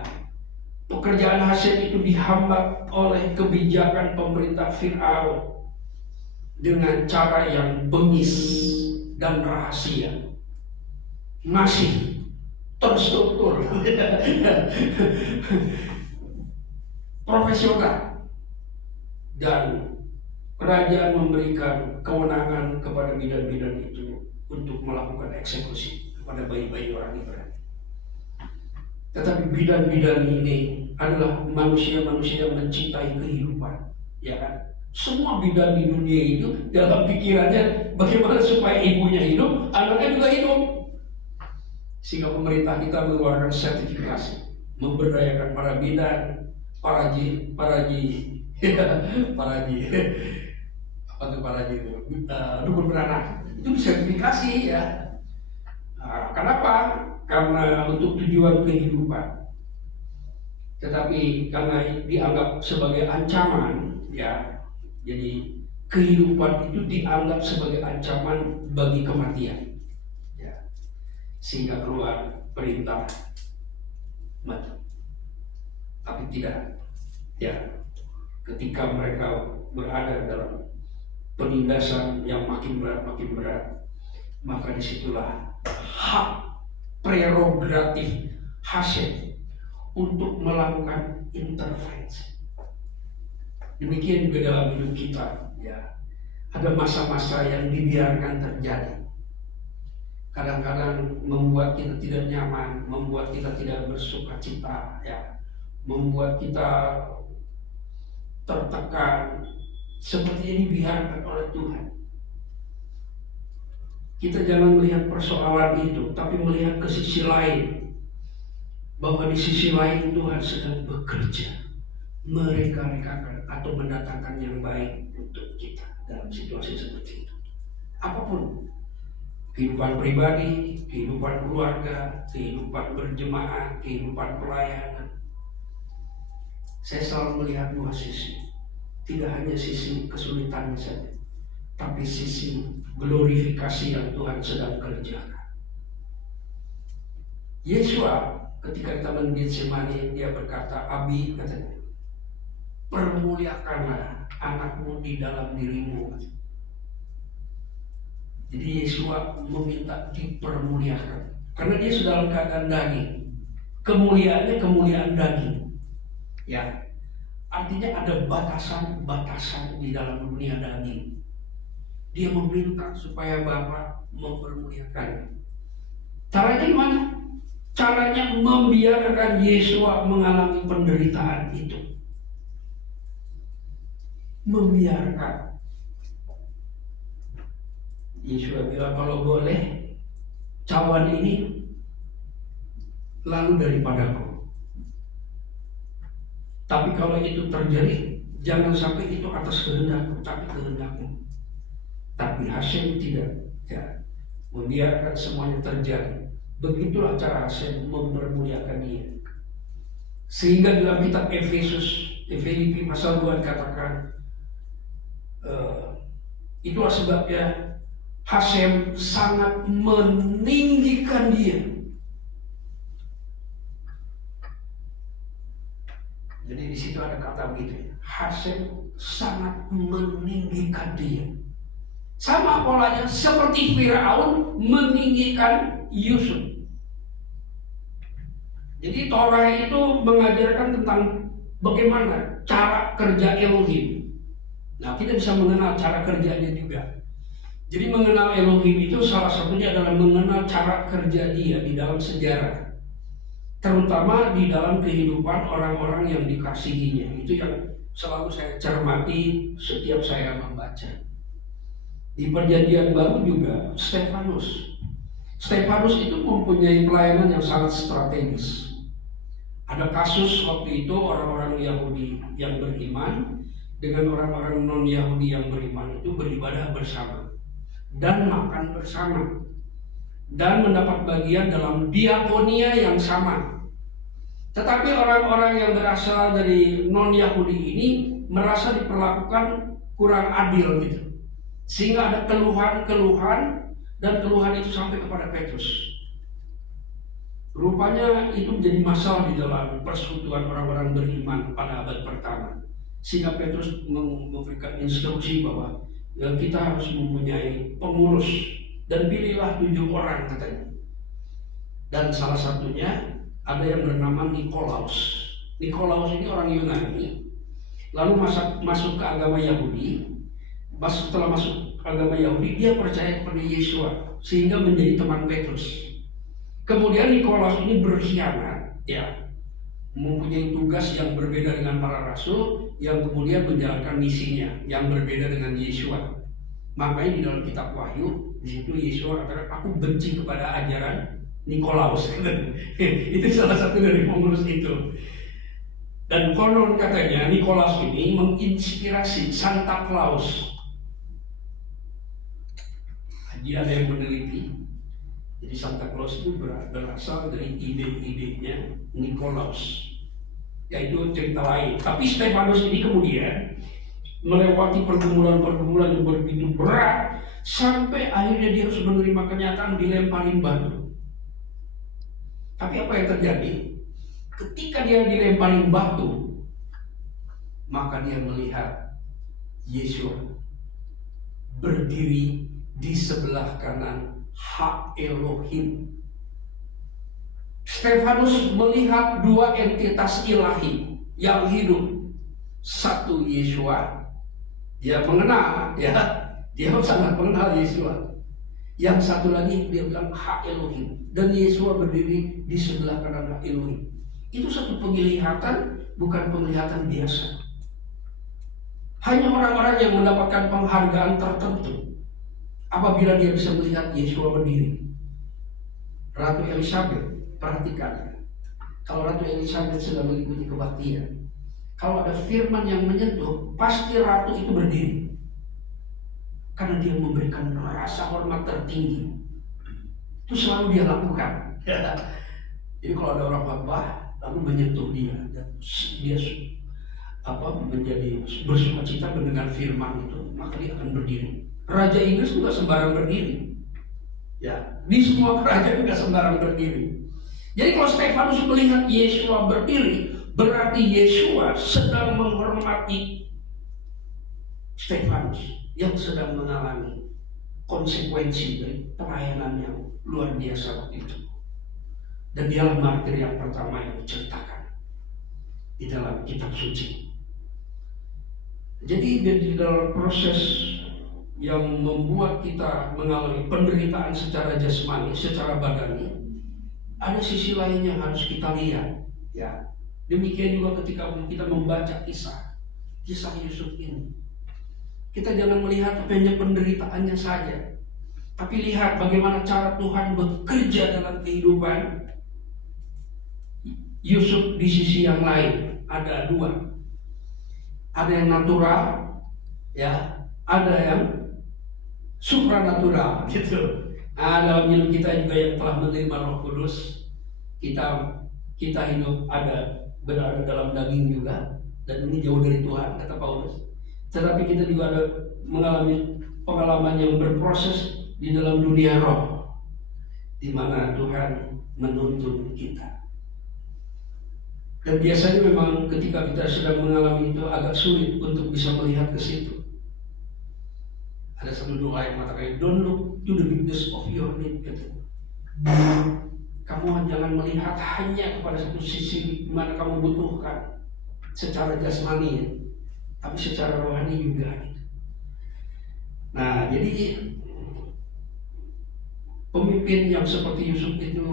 pekerjaan Hashem itu dihambat oleh kebijakan pemerintah Firaun dengan cara yang bengis dan rahasia, masih terstruktur, profesional, dan kerajaan memberikan kewenangan kepada bidan-bidan itu untuk melakukan eksekusi kepada bayi-bayi orang Ibrani. Tetapi bidan-bidan ini adalah manusia-manusia yang mencintai kehidupan, ya kan? Semua bidan di dunia itu dalam pikirannya bagaimana supaya ibunya hidup, anaknya juga hidup. Sehingga pemerintah kita mengeluarkan sertifikasi, memberdayakan para bidan, para ji, dukun beranak, itu sertifikasi ya. Nah, kenapa? Karena untuk tujuan kehidupan. Tetapi karena dianggap sebagai ancaman, ya, jadi kehidupan itu dianggap sebagai ancaman bagi kematian. Sehingga keluar perintah mati. Tapi tidak, ya, ketika mereka berada dalam penindasan yang makin berat, maka disitulah hak prerogatif Hashem untuk melakukan intervensi. Demikian juga dalam hidup kita, ya, ada masa-masa yang dibiarkan terjadi. Kadang-kadang membuat kita tidak nyaman, membuat kita tidak bersuka cita, ya, membuat kita tertekan, seperti dibiarkan oleh Tuhan. Kita jangan melihat persoalan itu, tapi melihat ke sisi lain, bahwa di sisi lain Tuhan sedang bekerja, mereka-rekakan atau mendatangkan yang baik untuk kita dalam situasi seperti itu. Apapun. Kehidupan pribadi, kehidupan keluarga, kehidupan berjemaat, kehidupan pelayanan. Saya selalu melihat dua sisi. Tidak hanya sisi kesulitannya saja, tapi sisi glorifikasi yang Tuhan sedang kerjakan. Yesus ketika di Taman Getsemani, dia berkata, Abi, katanya, permuliakanlah anakmu di dalam dirimu. Jadi Yesus meminta dipermuliakan karena dia sudah dalam keadaan daging. Kemuliaannya kemuliaan daging. Ya, Artinya ada batasan-batasan di dalam dunia daging. Dia meminta supaya Bapa mempermuliakannya. Caranya gimana? Caranya membiarkan Yesua mengalami penderitaan itu. Membiarkan. Yesua bilang, kalau boleh, cawan ini lalu daripadaku. Tapi kalau itu terjadi, jangan sampai itu atas kehendakku, tapi kehendakmu. Tapi Hashem tidak, ya, membiarkan semuanya terjadi. Begitulah cara Hashem mempermuliakan dia. Sehingga dalam kitab Filipi pasal 2 dikatakan, itulah sebabnya Hashem sangat meninggikan dia. Jadi di situ ada kata begitu, Hashem sangat meninggikan dia. Sama polanya seperti Firaun meninggikan Yusuf. Jadi Torah itu mengajarkan tentang bagaimana cara kerja Elohim. Nah, kita bisa mengenal cara kerjanya juga. Jadi mengenal Elohim itu salah satunya adalah mengenal cara kerja dia di dalam sejarah. Terutama di dalam kehidupan orang-orang yang dikasihinya. Itu yang selalu saya cermati setiap saya membaca. Di Perjanjian Baru juga Stefanus itu mempunyai pelayanan yang sangat strategis. Ada kasus waktu itu orang-orang Yahudi yang beriman dengan orang-orang non-Yahudi yang beriman itu beribadah bersama dan makan bersama dan mendapat bagian dalam diakonia yang sama. Tetapi orang-orang yang berasal dari non-Yahudi ini merasa diperlakukan kurang adil gitu. Sehingga ada keluhan-keluhan dan keluhan itu sampai kepada Petrus. Rupanya itu menjadi masalah di dalam persekutuan orang-orang beriman pada abad pertama. Sehingga Petrus memberikan instruksi bahwa ya, kita harus mempunyai pengurus dan pilihlah 7 orang katanya. Dan salah satunya ada yang bernama Nikolaus. Nikolaus ini orang Yunani, lalu masuk ke agama Yahudi. Setelah masuk agama Yahudi, dia percaya kepada Yesua sehingga menjadi teman Petrus. Kemudian Nikolaus ini berkhianat, ya, mempunyai tugas yang berbeda dengan para rasul, yang kemudian menjalankan misinya yang berbeda dengan Yesua. Makanya di dalam kitab Wahyu, di situ Yesua katakan, aku benci kepada ajaran Nikolaus. Itu salah satu dari pengurus itu. Dan konon katanya Nikolaus ini menginspirasi Santa Claus. Jadi ada yang meneliti. Jadi Santa Claus itu berasal dari ide-idenya Nikolaus. Yaitu cerita lain. Tapi Stefanus ini kemudian melewati pergumulan-pergumulan yang begitu berat sampai akhirnya dia harus menerima kenyataan dilemparin batu. Tapi apa yang terjadi? Ketika dia dilemparin batu, maka dia melihat Yesua berdiri di sebelah kanan hak Elohim. Stefanus melihat 2 entitas ilahi yang hidup. Satu Yesua, dia mengenal, ya, dia sangat mengenal Yesua. Yang satu lagi dia bilang hak Elohim, dan Yesua berdiri di sebelah kanan hak Elohim. Itu satu penglihatan, bukan penglihatan biasa. Hanya orang-orang yang mendapatkan penghargaan tertentu apabila dia bisa melihat Yesua berdiri. Ratu Elizabeth, perhatikan, kalau Ratu Elizabeth sedang mengikuti kebaktian, kalau ada firman yang menyentuh, pasti ratu itu berdiri. Karena dia memberikan rasa hormat tertinggi. Itu selalu dia lakukan. Jadi kalau ada orang khotbah lalu menyentuh dia, dan dia menjadi bersukacita mendengar firman itu, maka dia akan berdiri. Raja Inggris juga sembarang berdiri. Ya, di semua kerajaan juga sembarang berdiri. Jadi kalau Stefanus melihat Yesua berdiri, berarti Yesua sedang menghormati Stefanus yang sedang mengalami konsekuensi dari pelayanan yang luar biasa waktu itu. Dan dialah martir yang pertama yang diceritakan di dalam kitab suci. Jadi di dalam proses yang membuat kita mengalami penderitaan secara jasmani, secara badani, ada sisi lain yang harus kita lihat. Ya, demikian juga ketika kita membaca kisah Yusuf ini. Kita jangan melihat hanya penderitaannya saja, tapi lihat bagaimana cara Tuhan bekerja dalam kehidupan Yusuf di sisi yang lain. Ada dua. Ada yang natural, ya, ada yang supranatural, gitu. Nah, dalam hidup kita juga yang telah menerima Roh Kudus, kita hidup berada dalam daging juga, dan ini jauh dari Tuhan, kata Paulus. Tetapi kita juga ada mengalami pengalaman yang berproses di dalam dunia roh, di mana Tuhan menuntun kita. Dan biasanya memang ketika kita sedang mengalami itu agak sulit untuk bisa melihat ke situ. Ada satu doa yang mengatakan, "Don't look to the bigness of your need." Gitu. Kamu jangan melihat hanya kepada satu sisi di mana kamu butuhkan secara jasmani, tapi secara rohani juga. Nah, jadi pemimpin yang seperti Yusuf itu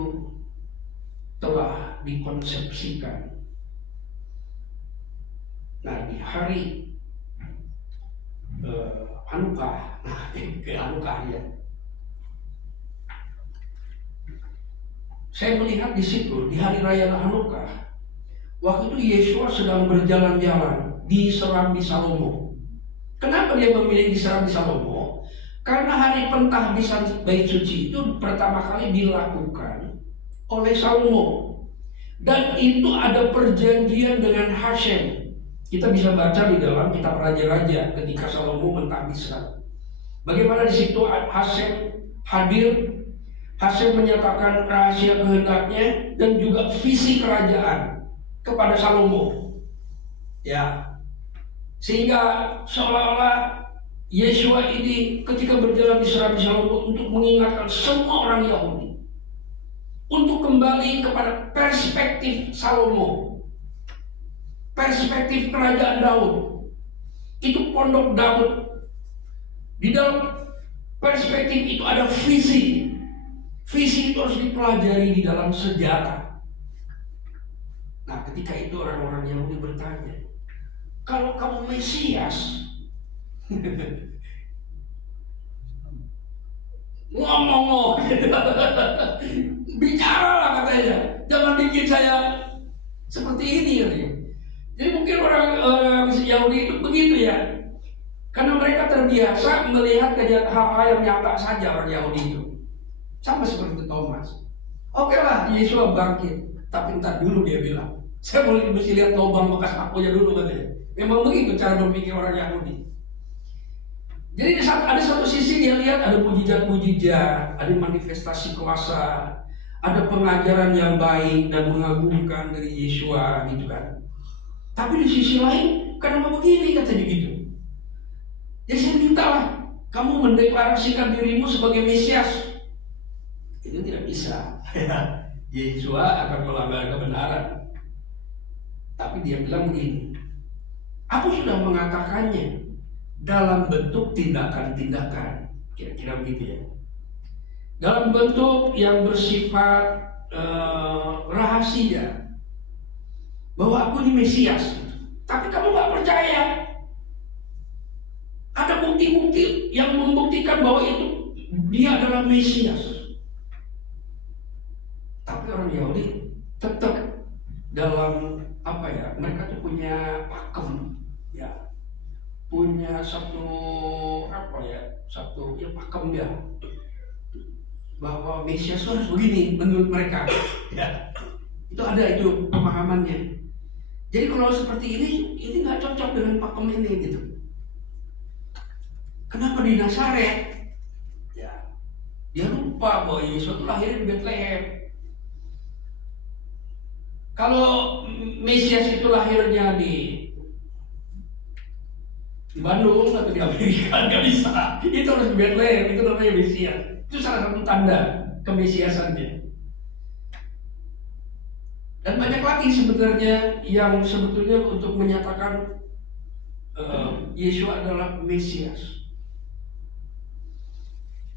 telah dikonsepsikan. Nah, di hari Hanukah, Hanukah ya. Saya melihat di situ di hari raya Hanukah, waktu itu Yesua sedang berjalan-jalan di Serambi Salomo. Kenapa dia memilih di Serambi Salomo? Karena hari pentahbisan bait suci itu pertama kali dilakukan oleh Salomo, dan itu ada perjanjian dengan Hashem. Kita bisa baca di dalam kitab Raja-Raja ketika Salomo mentahbiskan. Bagaimana di situ Hashem hadir, Hashem menyatakan rahasia kehendaknya dan juga visi kerajaan kepada Salomo. Ya, sehingga seolah-olah Yesua ini ketika berjalan di Serambi Salomo untuk mengingatkan semua orang Yahudi untuk kembali kepada perspektif Salomo. Perspektif kerajaan Daud, itu pondok Daud. Di dalam perspektif itu ada visi. Visi itu harus dipelajari di dalam sejarah. Nah, ketika itu orang-orang Yahudi bertanya, kalau kamu Mesias, ngomong, bicaralah katanya, jangan bikin saya seperti ini ya. Jadi mungkin orang Yahudi itu begitu ya, karena mereka terbiasa melihat hal-hal yang nyata saja orang Yahudi itu, sama seperti Thomas. Oke lah, Yesus bangkit, tapi entar dulu dia bilang, saya mesti lihat lubang bekas pakunya dulu katanya. Memang begitu cara berpikir orang Yahudi. Jadi ada satu sisi dia lihat ada mujizat-mujizat, ada manifestasi kuasa, ada pengajaran yang baik dan mengagumkan dari Yesua gitu kan. Tapi di sisi lain, kenapa begini katanya gitu? Ya saya mintalah kamu mendeklarasikan dirimu sebagai Mesias. Itu tidak bisa. Yesua akan melanggar kebenaran. Tapi dia bilang begini, aku sudah mengatakannya dalam bentuk tindakan-tindakan. Kira-kira begitu ya. Dalam bentuk yang bersifat rahasia, bahwa aku ini Mesias, tapi kamu gak percaya. Ada bukti-bukti yang membuktikan bahwa itu dia adalah Mesias. Tapi orang Yahudi tetap dalam mereka tuh punya pakem, ya, punya satu pakem ya, bahwa Mesias harus begini menurut mereka. Ya, itu ada itu pemahamannya. Jadi kalau seperti ini nggak cocok dengan pakem ini gitu. Kenapa di Nazaret? Ya, dia lupa bahwa Yesus itu lahir di Bethlehem. Kalau Mesias itu lahirnya di Bandung atau di Amerika nggak bisa. Itu harus di Bethlehem, itu namanya Mesias. Itu salah satu tanda kemesiasannya. Dan banyak lagi sebenarnya yang sebetulnya untuk menyatakan Yesua adalah Mesias.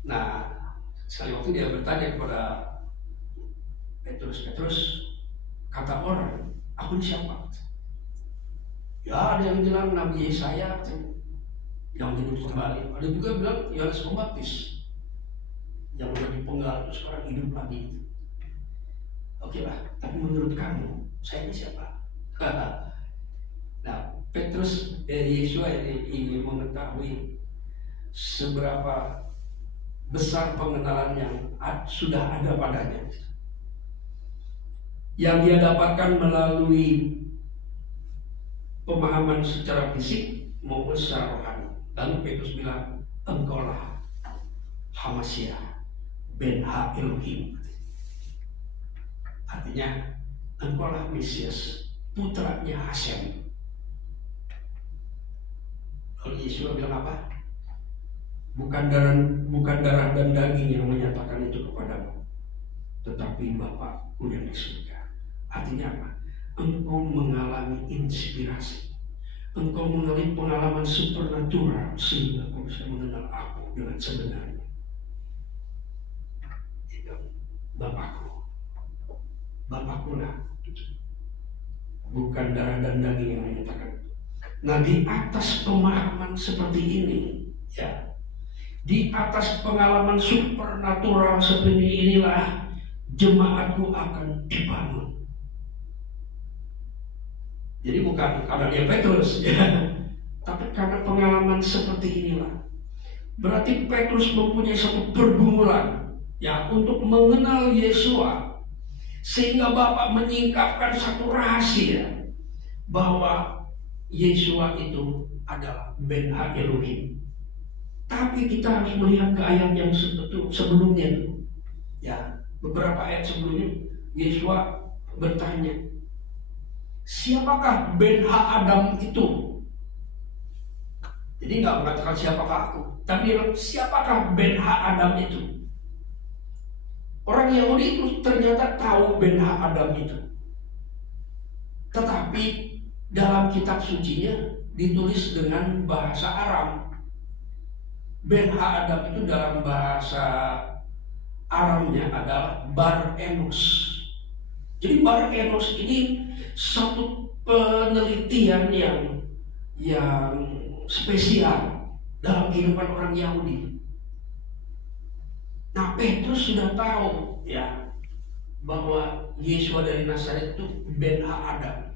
Nah, sekali waktu dia bertanya kepada Petrus, kata orang, aku siapa? Ya, ada yang bilang Nabi Yesaya yang hidup kembali. Ada juga bilang Yohanes Pembaptis yang udah dipenggal terus sekarang hidup lagi. Oke lah, tapi menurut kamu saya ini siapa? Nah, Yesua ini ingin mengetahui seberapa besar pengenalan yang sudah ada padanya, yang dia dapatkan melalui pemahaman secara fisik maupun secara rohani. Lalu Petrus bilang, engkaulah Hamasiah ben Ha Elohim. Artinya, engkaulah Mesias, putranya Hasem. Lalu Yesua bilang apa? Bukan darah dan daging yang menyatakan itu kepadamu, tetapi Bapakku yang di surga. Artinya apa? Engkau mengalami inspirasi, engkau mengalami pengalaman supernatural sehingga kau bisa mengenal aku dengan sebenarnya. Itu Bapakku lah, bukan darah dan daging yang menyatakan. Nah, di atas pemahaman seperti ini, ya, di atas pengalaman supernatural seperti inilah jemaatku akan dibangun. Jadi bukan karena dia Petrus, ya, tapi karena pengalaman seperti inilah. Berarti Petrus mempunyai satu pergumulan, ya, untuk mengenal Yesua, sehingga Bapak menyingkapkan satu rahasia bahwa Yesua itu adalah Ben Ha Elohim. Tapi kita harus melihat ke ayat yang sebelumnya, ya, beberapa ayat sebelumnya Yesua bertanya, siapakah Ben Ha Adam itu? Jadi nggak mengatakan siapakah aku, tapi siapakah Ben Ha Adam itu? Orang Yahudi itu ternyata tahu Ben Ha Adam itu, tetapi dalam kitab sucinya ditulis dengan bahasa Aram. Ben Ha Adam itu dalam bahasa Aramnya adalah Bar Enos. Jadi Bar Enos ini satu penelitian yang spesial dalam kehidupan orang Yahudi. Nah, Petrus sudah tahu, ya, bahwa Yesua dari Nazaret itu Ben Ha Adam,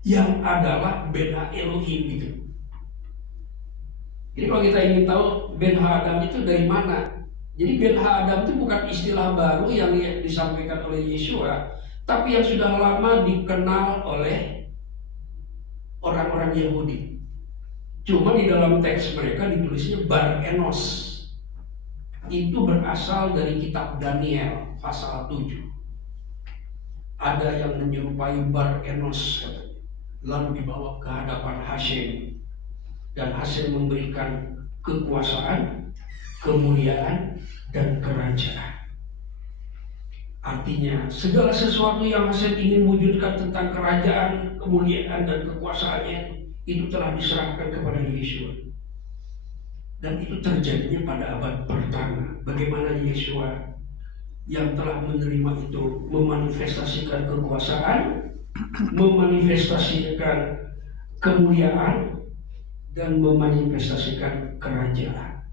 yang adalah Ben Ha Elohim gitu. Jadi kalau kita ingin tahu Ben Ha Adam itu dari mana, jadi Ben Ha Adam itu bukan istilah baru yang disampaikan oleh Yesua, tapi yang sudah lama dikenal oleh orang-orang Yahudi. Cuma di dalam teks mereka ditulisnya Bar Enos. Itu berasal dari kitab Daniel pasal 7. Ada yang menyerupai Bar Enos, lalu dibawa ke hadapan Hasem, dan Hasem memberikan kekuasaan, kemuliaan, dan kerajaan. Artinya segala sesuatu yang Hasem ingin wujudkan tentang kerajaan, kemuliaan, dan kekuasaannya itu telah diserahkan kepada Yesua. Dan itu terjadinya pada abad pertama. Bagaimana Yesua yang telah menerima itu memanifestasikan kekuasaan, memanifestasikan kemuliaan, dan memanifestasikan kerajaan.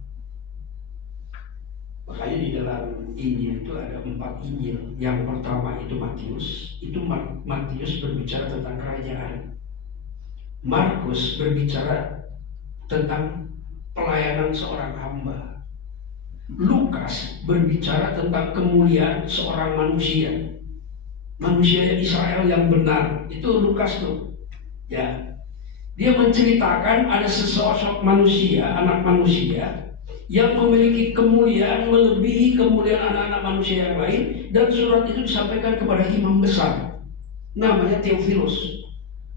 Makanya di dalam Injil itu ada 4 Injil. Yang pertama itu Matius. Itu Matius berbicara tentang kerajaan. Markus berbicara tentang pelayanan seorang hamba. Lukas berbicara tentang kemuliaan seorang manusia. Manusia Israel yang benar. Itu Lukas tuh, ya. Dia menceritakan ada sesosok manusia, anak manusia, yang memiliki kemuliaan melebihi kemuliaan anak-anak manusia yang lain, dan surat itu disampaikan kepada imam besar, namanya Theophilus.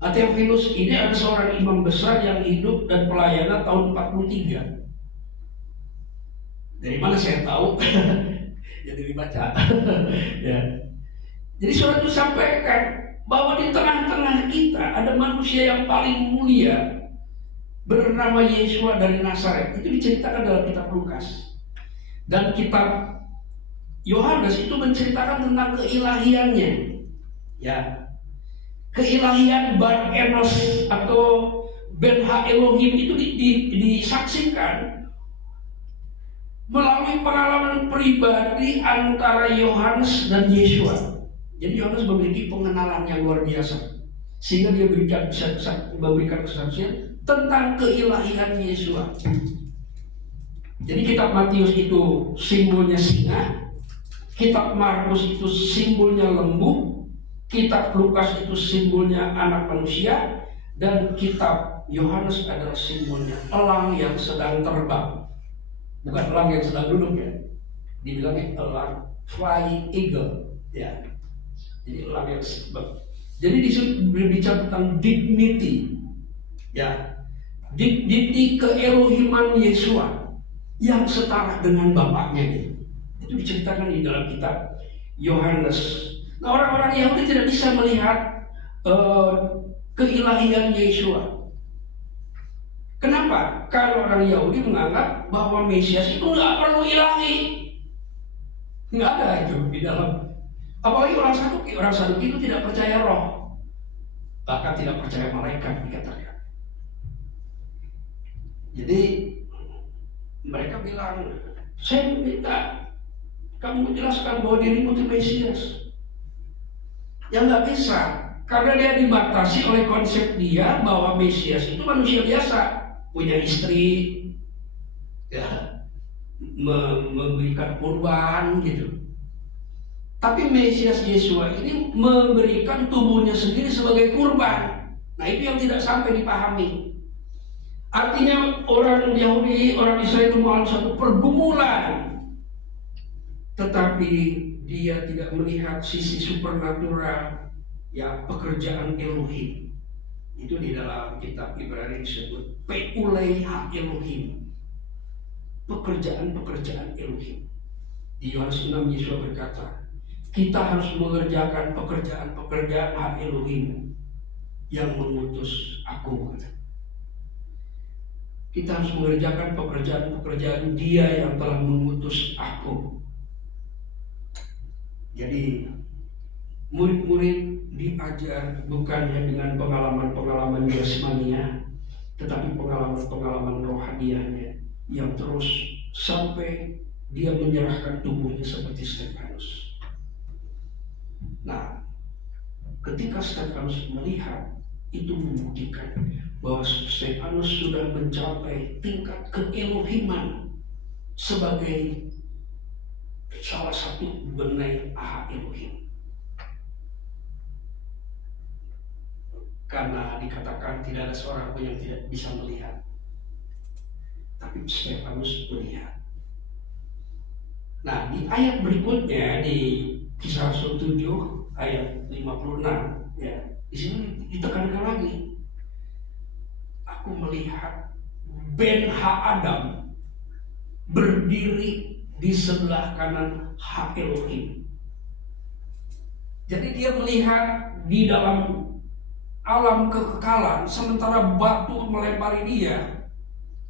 Theophilus ini ada seorang imam besar yang hidup dan pelayanan tahun 43. Dari mana saya tahu? Ya dari baca. Ya. Jadi surat itu sampaikan bahwa di tengah-tengah kita ada manusia yang paling mulia, bernama Yesua dari Nazaret itu diceritakan dalam kitab Lukas. Dan kitab Yohanes itu menceritakan tentang keilahiannya. Ya. Keilahian Bar Enos atau Ben Ha Elohim itu disaksikan melalui pengalaman pribadi antara Yohanes dan Yesua. Jadi Yohanes memiliki pengenalan yang luar biasa, sehingga dia memberikan kesaksian tentang keilahian Yesua. Jadi kitab Matius itu simbolnya singa, kitab Markus itu simbolnya lembu, kitab Lukas itu simbolnya anak manusia, dan kitab Yohanes adalah simbolnya elang yang sedang terbang. Bukan elang yang sedang duduk ya. Dibilangnya elang, flying eagle ya. Jadi elang yang terbang. Jadi disitu berbicara tentang dignity ya. Dignity keelohiman Yesua yang setara dengan bapaknya gitu. Itu diceritakan di dalam kitab Yohanes. Nah, orang-orang Yahudi tidak bisa melihat keilahian Yesua. Kenapa? Karena orang Yahudi menganggap bahwa Mesias itu nggak perlu ilahi, nggak ada itu di dalam. Apalagi orang Saduki itu tidak percaya roh, bahkan tidak percaya malaikat dikatakan. Jadi mereka bilang, saya minta kamu menjelaskan bahwa dirimu itu Mesias. Ya nggak bisa, karena dia dibatasi oleh konsep dia bahwa Mesias itu manusia biasa, punya istri, ya, memberikan kurban gitu. Tapi Mesias Yesua ini memberikan tubuhnya sendiri sebagai kurban. Nah itu yang tidak sampai dipahami. Artinya orang Yahudi, orang Israel itu mengalami satu pergumulan, tetapi dia tidak melihat sisi supernatural, ya, pekerjaan Elohim. Itu di dalam kitab Ibrani disebut Peulei Ha Elohim, pekerjaan-pekerjaan Elohim. Di Yohanes 6 Yesus berkata, kita harus mengerjakan pekerjaan-pekerjaan Ha Elohim yang mengutus aku. Kita harus mengerjakan pekerjaan-pekerjaan Dia yang telah mengutus aku. Jadi murid-murid diajar bukannya dengan pengalaman-pengalaman jasmania, tetapi pengalaman-pengalaman rohaniahnya yang terus sampai dia menyerahkan tubuhnya seperti Stefanus. Nah, ketika Stefanus melihat, itu membuktikan bahwa Stefanus sudah mencapai tingkat keelohiman sebagai salah satu benai Ha Elohim. Karena dikatakan tidak ada seorang pun yang tidak bisa melihat, tapi Stefanus melihat. Nah, di ayat berikutnya di Kisah Rasul 7 ayat 56 ya, di sini ditekankan lagi, aku melihat Ben Ha Adam berdiri di sebelah kanan Ha Elohim. Jadi dia melihat di dalam alam kekekalan, sementara batu melempari dia,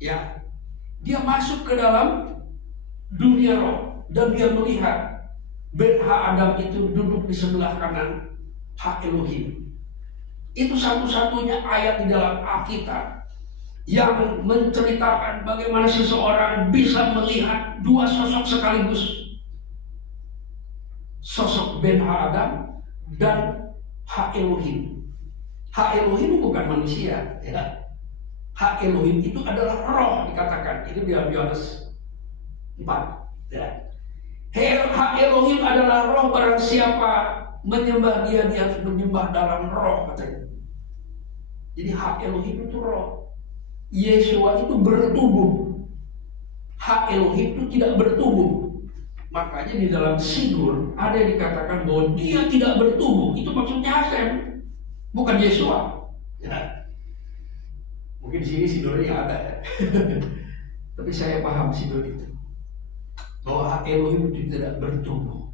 ya, dia masuk ke dalam dunia roh dan dia melihat Ben Ha Adam itu duduk di sebelah kanan Ha Elohim. Itu satu-satunya ayat di dalam Alkitab yang menceritakan bagaimana seseorang bisa melihat dua sosok sekaligus. Sosok Ben Ha Adam dan Ha Elohim. Ha Elohim bukan manusia, ya. Ha Elohim itu adalah roh dikatakan. Itu di Yohanes 4, ya. Ha Elohim adalah roh, barang siapa menyembah dia, dia harus menyembah dalam roh, katanya. Jadi Ha Elohim itu roh. Yesua itu bertubuh. Ha Elohim itu tidak bertubuh. Makanya di dalam Sidur ada yang dikatakan bahwa dia tidak bertubuh. Itu maksudnya Hasem, bukan Yesua. Ya. Mungkin di sini Sidurnya ada ya. Tapi saya paham Sidur itu, bahwa Ha Elohim itu tidak bertubuh.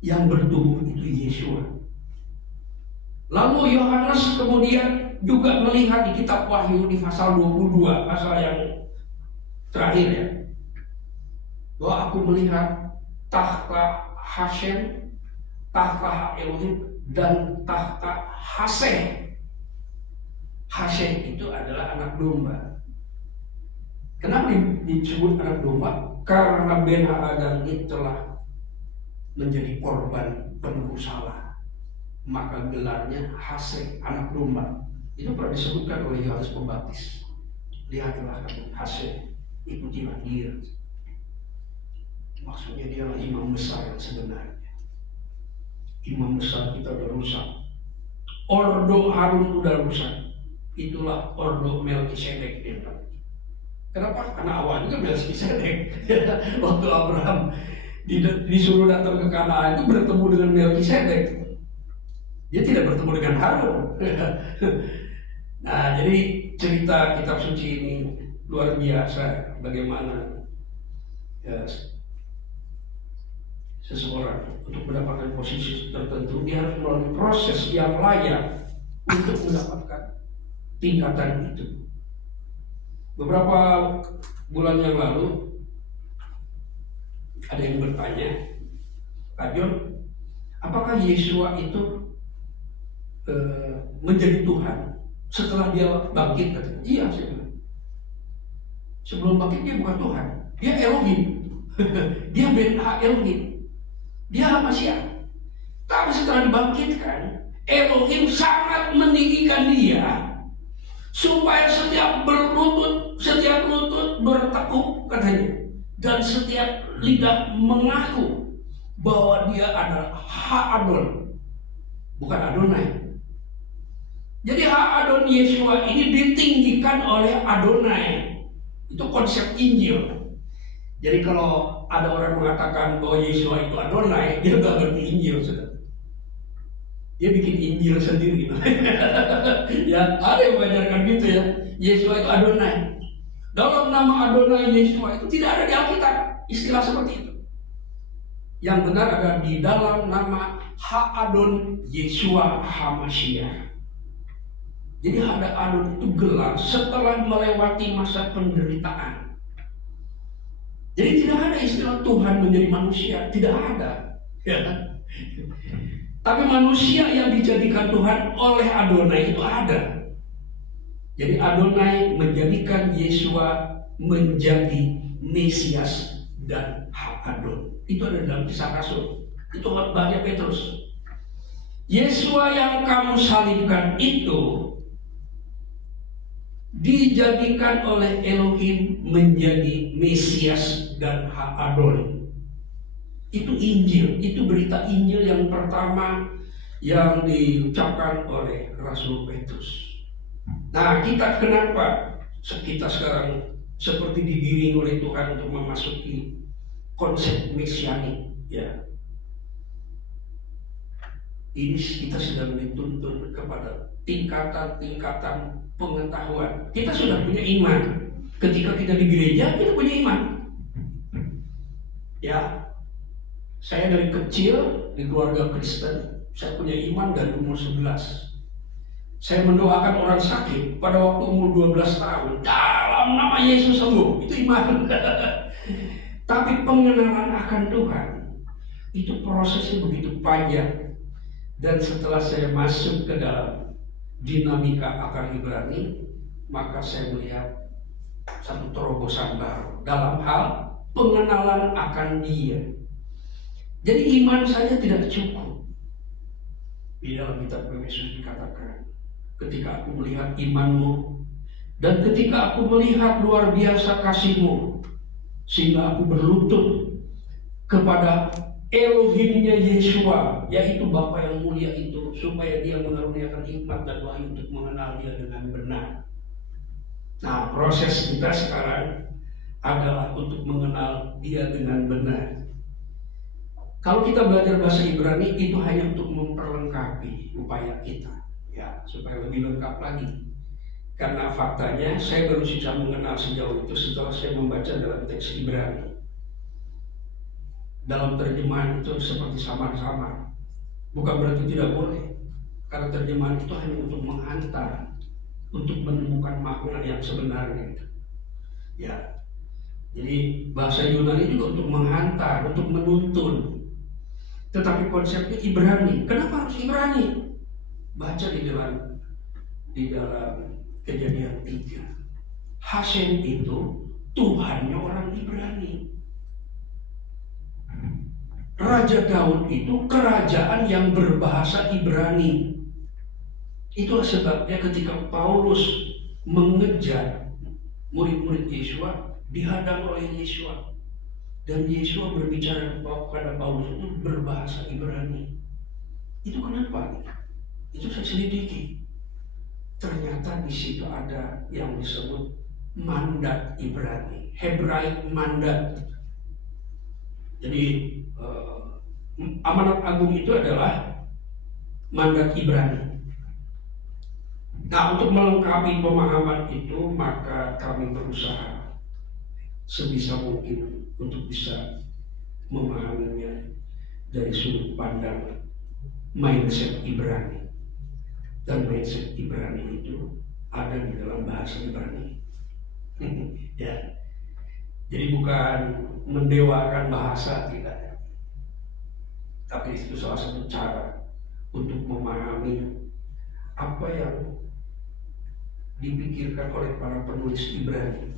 Yang bertubuh itu Yesua. Lalu Yohanes kemudian juga melihat di kitab Wahyu di pasal 22, pasal yang terakhir ya, bahwa aku melihat tahta Hashem, tahta Elohim, dan tahta Haseh. Haseh itu adalah anak domba. Kenapa disebut anak domba? Karena Ben Hadad telah menjadi korban penebus salah, maka gelarnya Haseh, anak domba. Itu pernah disebutkan oleh Yohanes Pembaptis. Lihatlah kamu Haseh, ikutilah dia. Maksudnya dia adalah imam besar yang sebenarnya. Imam besar kita udah rusak. Ordo Harun udah rusak. Itulah ordo Melkisedek. Kenapa? Karena awalnya Melkisedek. Waktu Abraham disuruh datang ke Kanaan itu bertemu dengan Melkisedek. Dia tidak bertemu dengan Harun. Nah, jadi cerita kitab suci ini luar biasa. Bagaimana ya, seseorang untuk mendapatkan posisi tertentu, dia harus melalui proses yang layak untuk mendapatkan tingkatan itu. Beberapa bulan yang lalu ada yang bertanya, Pak John, apakah Yesua itu menjadi Tuhan setelah dia bangkit? Katanya, iya, saya bilang. Sebelum bangkit dia bukan Tuhan, dia Elohim. Dia Ben-Ha Elohim, dia Masia. Tapi setelah dibangkitkan, Elohim sangat meninggikan dia supaya setiap lutut bertekuk katanya, dan setiap lidah mengaku bahwa dia adalah Ha-Adon, bukan Adonai. Jadi Ha-Adon Yesua ini ditinggikan oleh Adonai. Itu konsep Injil. Jadi kalau ada orang mengatakan bahwa Yesua itu Adonai, dia nggak ngerti Injil, sudah. Dia bikin Injil sendiri. Ya, ada yang mengajarkan gitu ya. Yesua itu Adonai. Dalam nama Adonai Yesua itu tidak ada di Alkitab istilah seperti itu. Yang benar ada di dalam nama Ha-Adon Yesua HaMashiach. Jadi Ha-Adon itu gelar setelah melewati masa penderitaan. Jadi tidak ada istilah Tuhan menjadi manusia, tidak ada. Ya. Tapi manusia yang dijadikan Tuhan oleh Adonai itu ada. Jadi Adonai menjadikan Yesua menjadi Mesias dan Ha-Adon. Itu ada dalam Kisah Rasul. Itu khotbahnya Petrus. Yesua yang kamu salibkan itu dijadikan oleh Elohim menjadi Mesias dan Ha-Adon. Itu Injil, itu berita Injil yang pertama yang diucapkan oleh Rasul Petrus. Nah, kita kenapa kita sekarang seperti digiring oleh Tuhan untuk memasuki konsep mesianik, ya? Ini kita sedang dituntun kepada tingkatan-tingkatan pengetahuan. Kita sudah punya iman. Ketika kita di gereja, kita punya iman. Ya, saya dari kecil di keluarga Kristen, saya punya iman dari umur 11. Saya mendoakan orang sakit pada waktu umur 12 tahun. Dalam nama Yesus sembuh. Itu iman. Tapi pengenalan akan Tuhan, itu prosesnya begitu panjang. Dan setelah saya masuk ke dalam dinamika akar Ibrani, maka saya melihat satu terobosan baru dalam hal pengenalan akan Dia. Jadi iman saja tidak cukup. Di dalam kitab Efesus dikatakan, ketika aku melihat imanmu dan ketika aku melihat luar biasa kasihmu, sehingga aku berlutut kepada Elohimnya Yesua, yaitu Bapa yang mulia itu, supaya Dia mengaruniakan hikmat dan wahyu untuk mengenal Dia dengan benar. Nah, proses kita sekarang adalah untuk mengenal Dia dengan benar. Kalau kita belajar bahasa Ibrani, itu hanya untuk memperlengkapi upaya kita, ya, supaya lebih lengkap lagi. Karena faktanya saya baru bisa mengenal sejauh itu setelah saya membaca dalam teks Ibrani. Dalam terjemahan itu seperti samar-samar. Bukan berarti tidak boleh, karena terjemahan itu hanya untuk menghantar untuk menemukan makna yang sebenarnya gitu. Ya, jadi bahasa Yunani juga untuk menghantar, untuk menuntun. Tetapi konsepnya Ibrani. Kenapa harus Ibrani? Baca di dalam Kejadian 3. Hasem itu Tuhannya orang Ibrani. Raja Daud itu kerajaan yang berbahasa Ibrani. Itulah sebabnya ketika Paulus mengejar murid-murid Yesua, dihadang oleh Yesua. Dan Yesua berbicara kepada Paulus itu berbahasa Ibrani. Itu kenapa? Itu saya selidiki. Ternyata di situ ada yang disebut mandat Ibrani, Hebraic mandat. Jadi amanat agung itu adalah mandat Ibrani. Nah, untuk melengkapi pemahaman itu, maka kami berusaha sebisa mungkin untuk bisa memahaminya dari sudut pandang mindset Ibrani. Dan mindset Ibrani itu ada di dalam bahasa Ibrani. Ya. Jadi bukan mendewakan bahasa, tidak. Tapi itu salah satu cara untuk memahami apa yang dipikirkan oleh para penulis Ibrani.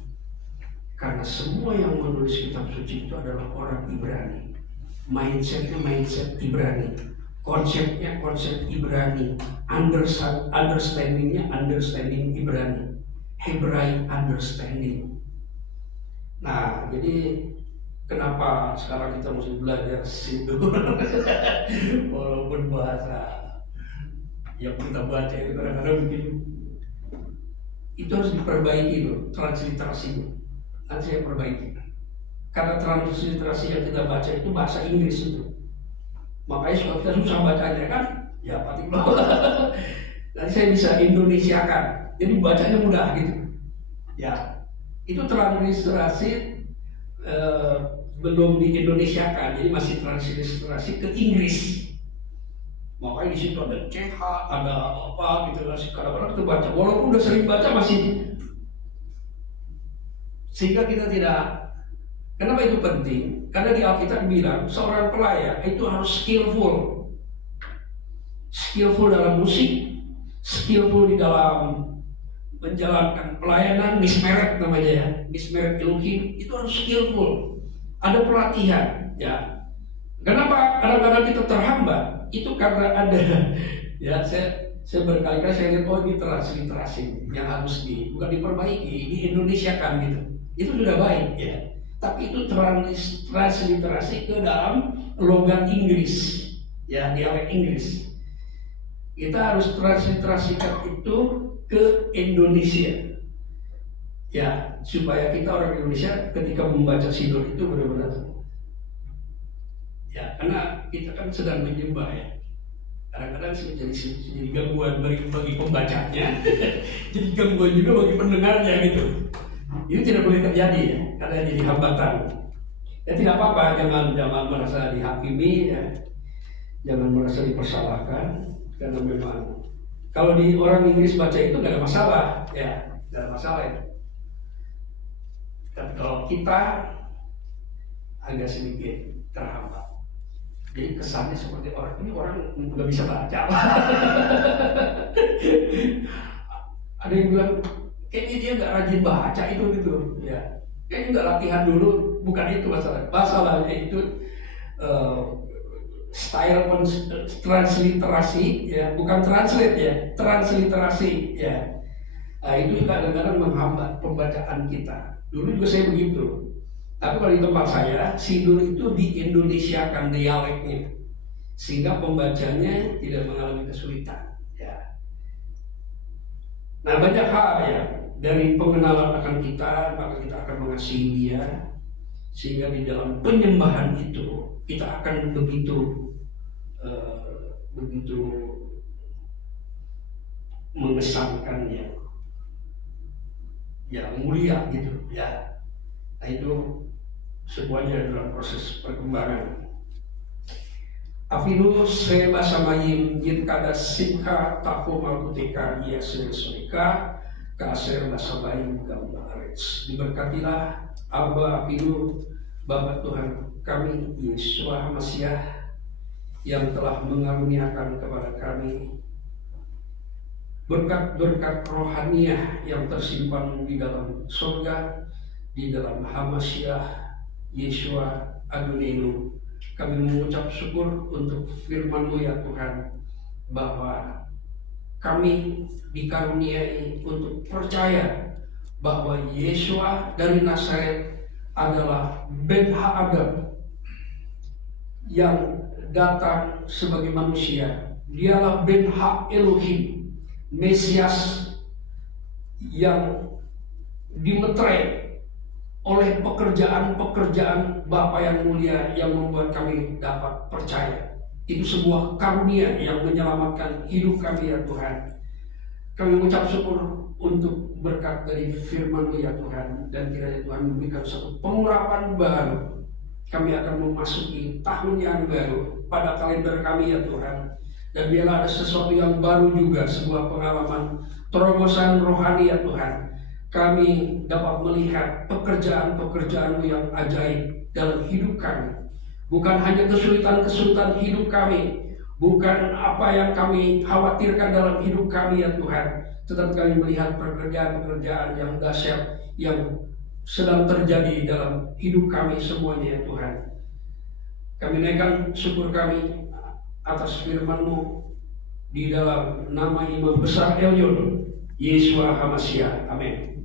Karena semua yang menulis kitab suci itu adalah orang Ibrani. Mindsetnya mindset Ibrani. Konsepnya konsep Ibrani. Understandingnya understanding Ibrani. Hebraic understanding. Nah, jadi kenapa sekarang kita mesti belajar Sindur? Walaupun bahasa yang kita baca itu kadang-kadang bikin itu harus diperbaiki loh, transliterasinya. Nanti saya perbaiki. Karena transliterasi yang kita baca itu bahasa Inggris itu. Makanya suka kita susah bacanya kan? Ya pasti bahwa nanti saya bisa Indonesiakan. Jadi bacanya mudah gitu. Ya, itu transliterasi belum di Indonesiakan, jadi masih transliterasi ke Inggris. Makanya di situ ada CH, ada apa gitu, kadang-kadang kita baca. Walaupun udah sering baca masih, sehingga kita tidak. Kenapa itu penting? Karena di Alkitab bilang seorang pelayan itu harus skillful dalam musik, skillful di dalam menjalankan pelayanan, mismeret namanya ya, mismeret Elohim, itu harus skillful. Ada pelatihan, ya. Kenapa kadang-kadang kita terhambat? Itu karena ada, ya saya berkali-kali saya lihat, oh ini transliterasi yang harus bukan diperbaiki, di Indonesia kan gitu. Itu sudah baik ya. Tapi itu transliterasi ke dalam logat Inggris, ya dialek Inggris. Kita harus transliterasikan itu ke Indonesia, ya supaya kita orang Indonesia ketika membaca Sindur itu benar-benar, ya karena kita kan sedang menyembah ya. Kadang-kadang jadi gangguan bagi pembacanya, jadi gangguan juga bagi pendengarnya gitu. Ini tidak boleh terjadi ya, karena jadi hambatan. Ya tidak apa-apa, jangan merasa dihakimi ya, jangan merasa dipersalahkan, karena memang kalau di orang Inggris baca itu nggak ada masalah, ya nggak ada masalah itu. Tapi kalau kita agak sedikit terhambat, jadi kesannya seperti orang nggak bisa baca. Ada yang bilang kayaknya dia nggak rajin baca itu gitu, ya. Kayaknya nggak latihan dulu, bukan itu masalah. Masalahnya itu style transliterasi, ya, bukan translate ya, transliterasi, ya. Nah, itu kadang-kadang menghambat pembacaan kita. Dulu juga saya begitu. Tapi kalau di tempat saya, Sindur itu di-Indonesiakan dialeknya, sehingga pembacanya tidak mengalami kesulitan. Ya. Nah, banyak hal ya. Dari pengenalan akan kita, maka kita akan mengasihi dia, sehingga di dalam penyembahan itu kita akan begitu mengesankannya, ya mulia gitu ya. Nah, itu semuanya dalam proses perkembangan. Afinu seba samayim yin kada simka tahu malkutika ia sesuika Kaser Basabayin Gambarets. Diberkatilah Aba Pinu Bapa Tuhan kami Yesus Masiah yang telah mengaruniakan kepada kami berkat-berkat rohaniah yang tersimpan di dalam surga, di dalam Hamasiah Yeshua Adonenu. Kami mengucap syukur untuk firman-Mu ya Tuhan, bahwa kami dikaruniai untuk percaya bahwa Yeshua dari Nazaret adalah Ben Ha-Adam yang datang sebagai manusia. Dialah Ben Ha-Elohim, Mesias yang dimeterai oleh pekerjaan-pekerjaan Bapa yang mulia yang membuat kami dapat percaya. Itu sebuah karunia yang menyelamatkan hidup kami ya Tuhan. Kami mengucap syukur untuk berkat dari firman-Mu ya Tuhan, dan kiranya Tuhan memberikan satu pengurapan baru. Kami akan memasuki tahun yang baru pada kalender kami ya Tuhan. Dan biarlah ada sesuatu yang baru juga, sebuah pengalaman terobosan rohani ya Tuhan. Kami dapat melihat pekerjaan-pekerjaan-Mu yang ajaib dalam hidup kami. Bukan hanya kesulitan-kesulitan hidup kami, bukan apa yang kami khawatirkan dalam hidup kami ya Tuhan, tetapi kami melihat pekerjaan-pekerjaan yang dahsyat yang sedang terjadi dalam hidup kami semuanya ya Tuhan. Kami naikkan syukur kami atas firman-Mu di dalam nama Imam Besar Elyon Yeshua HaMashiach. Amin.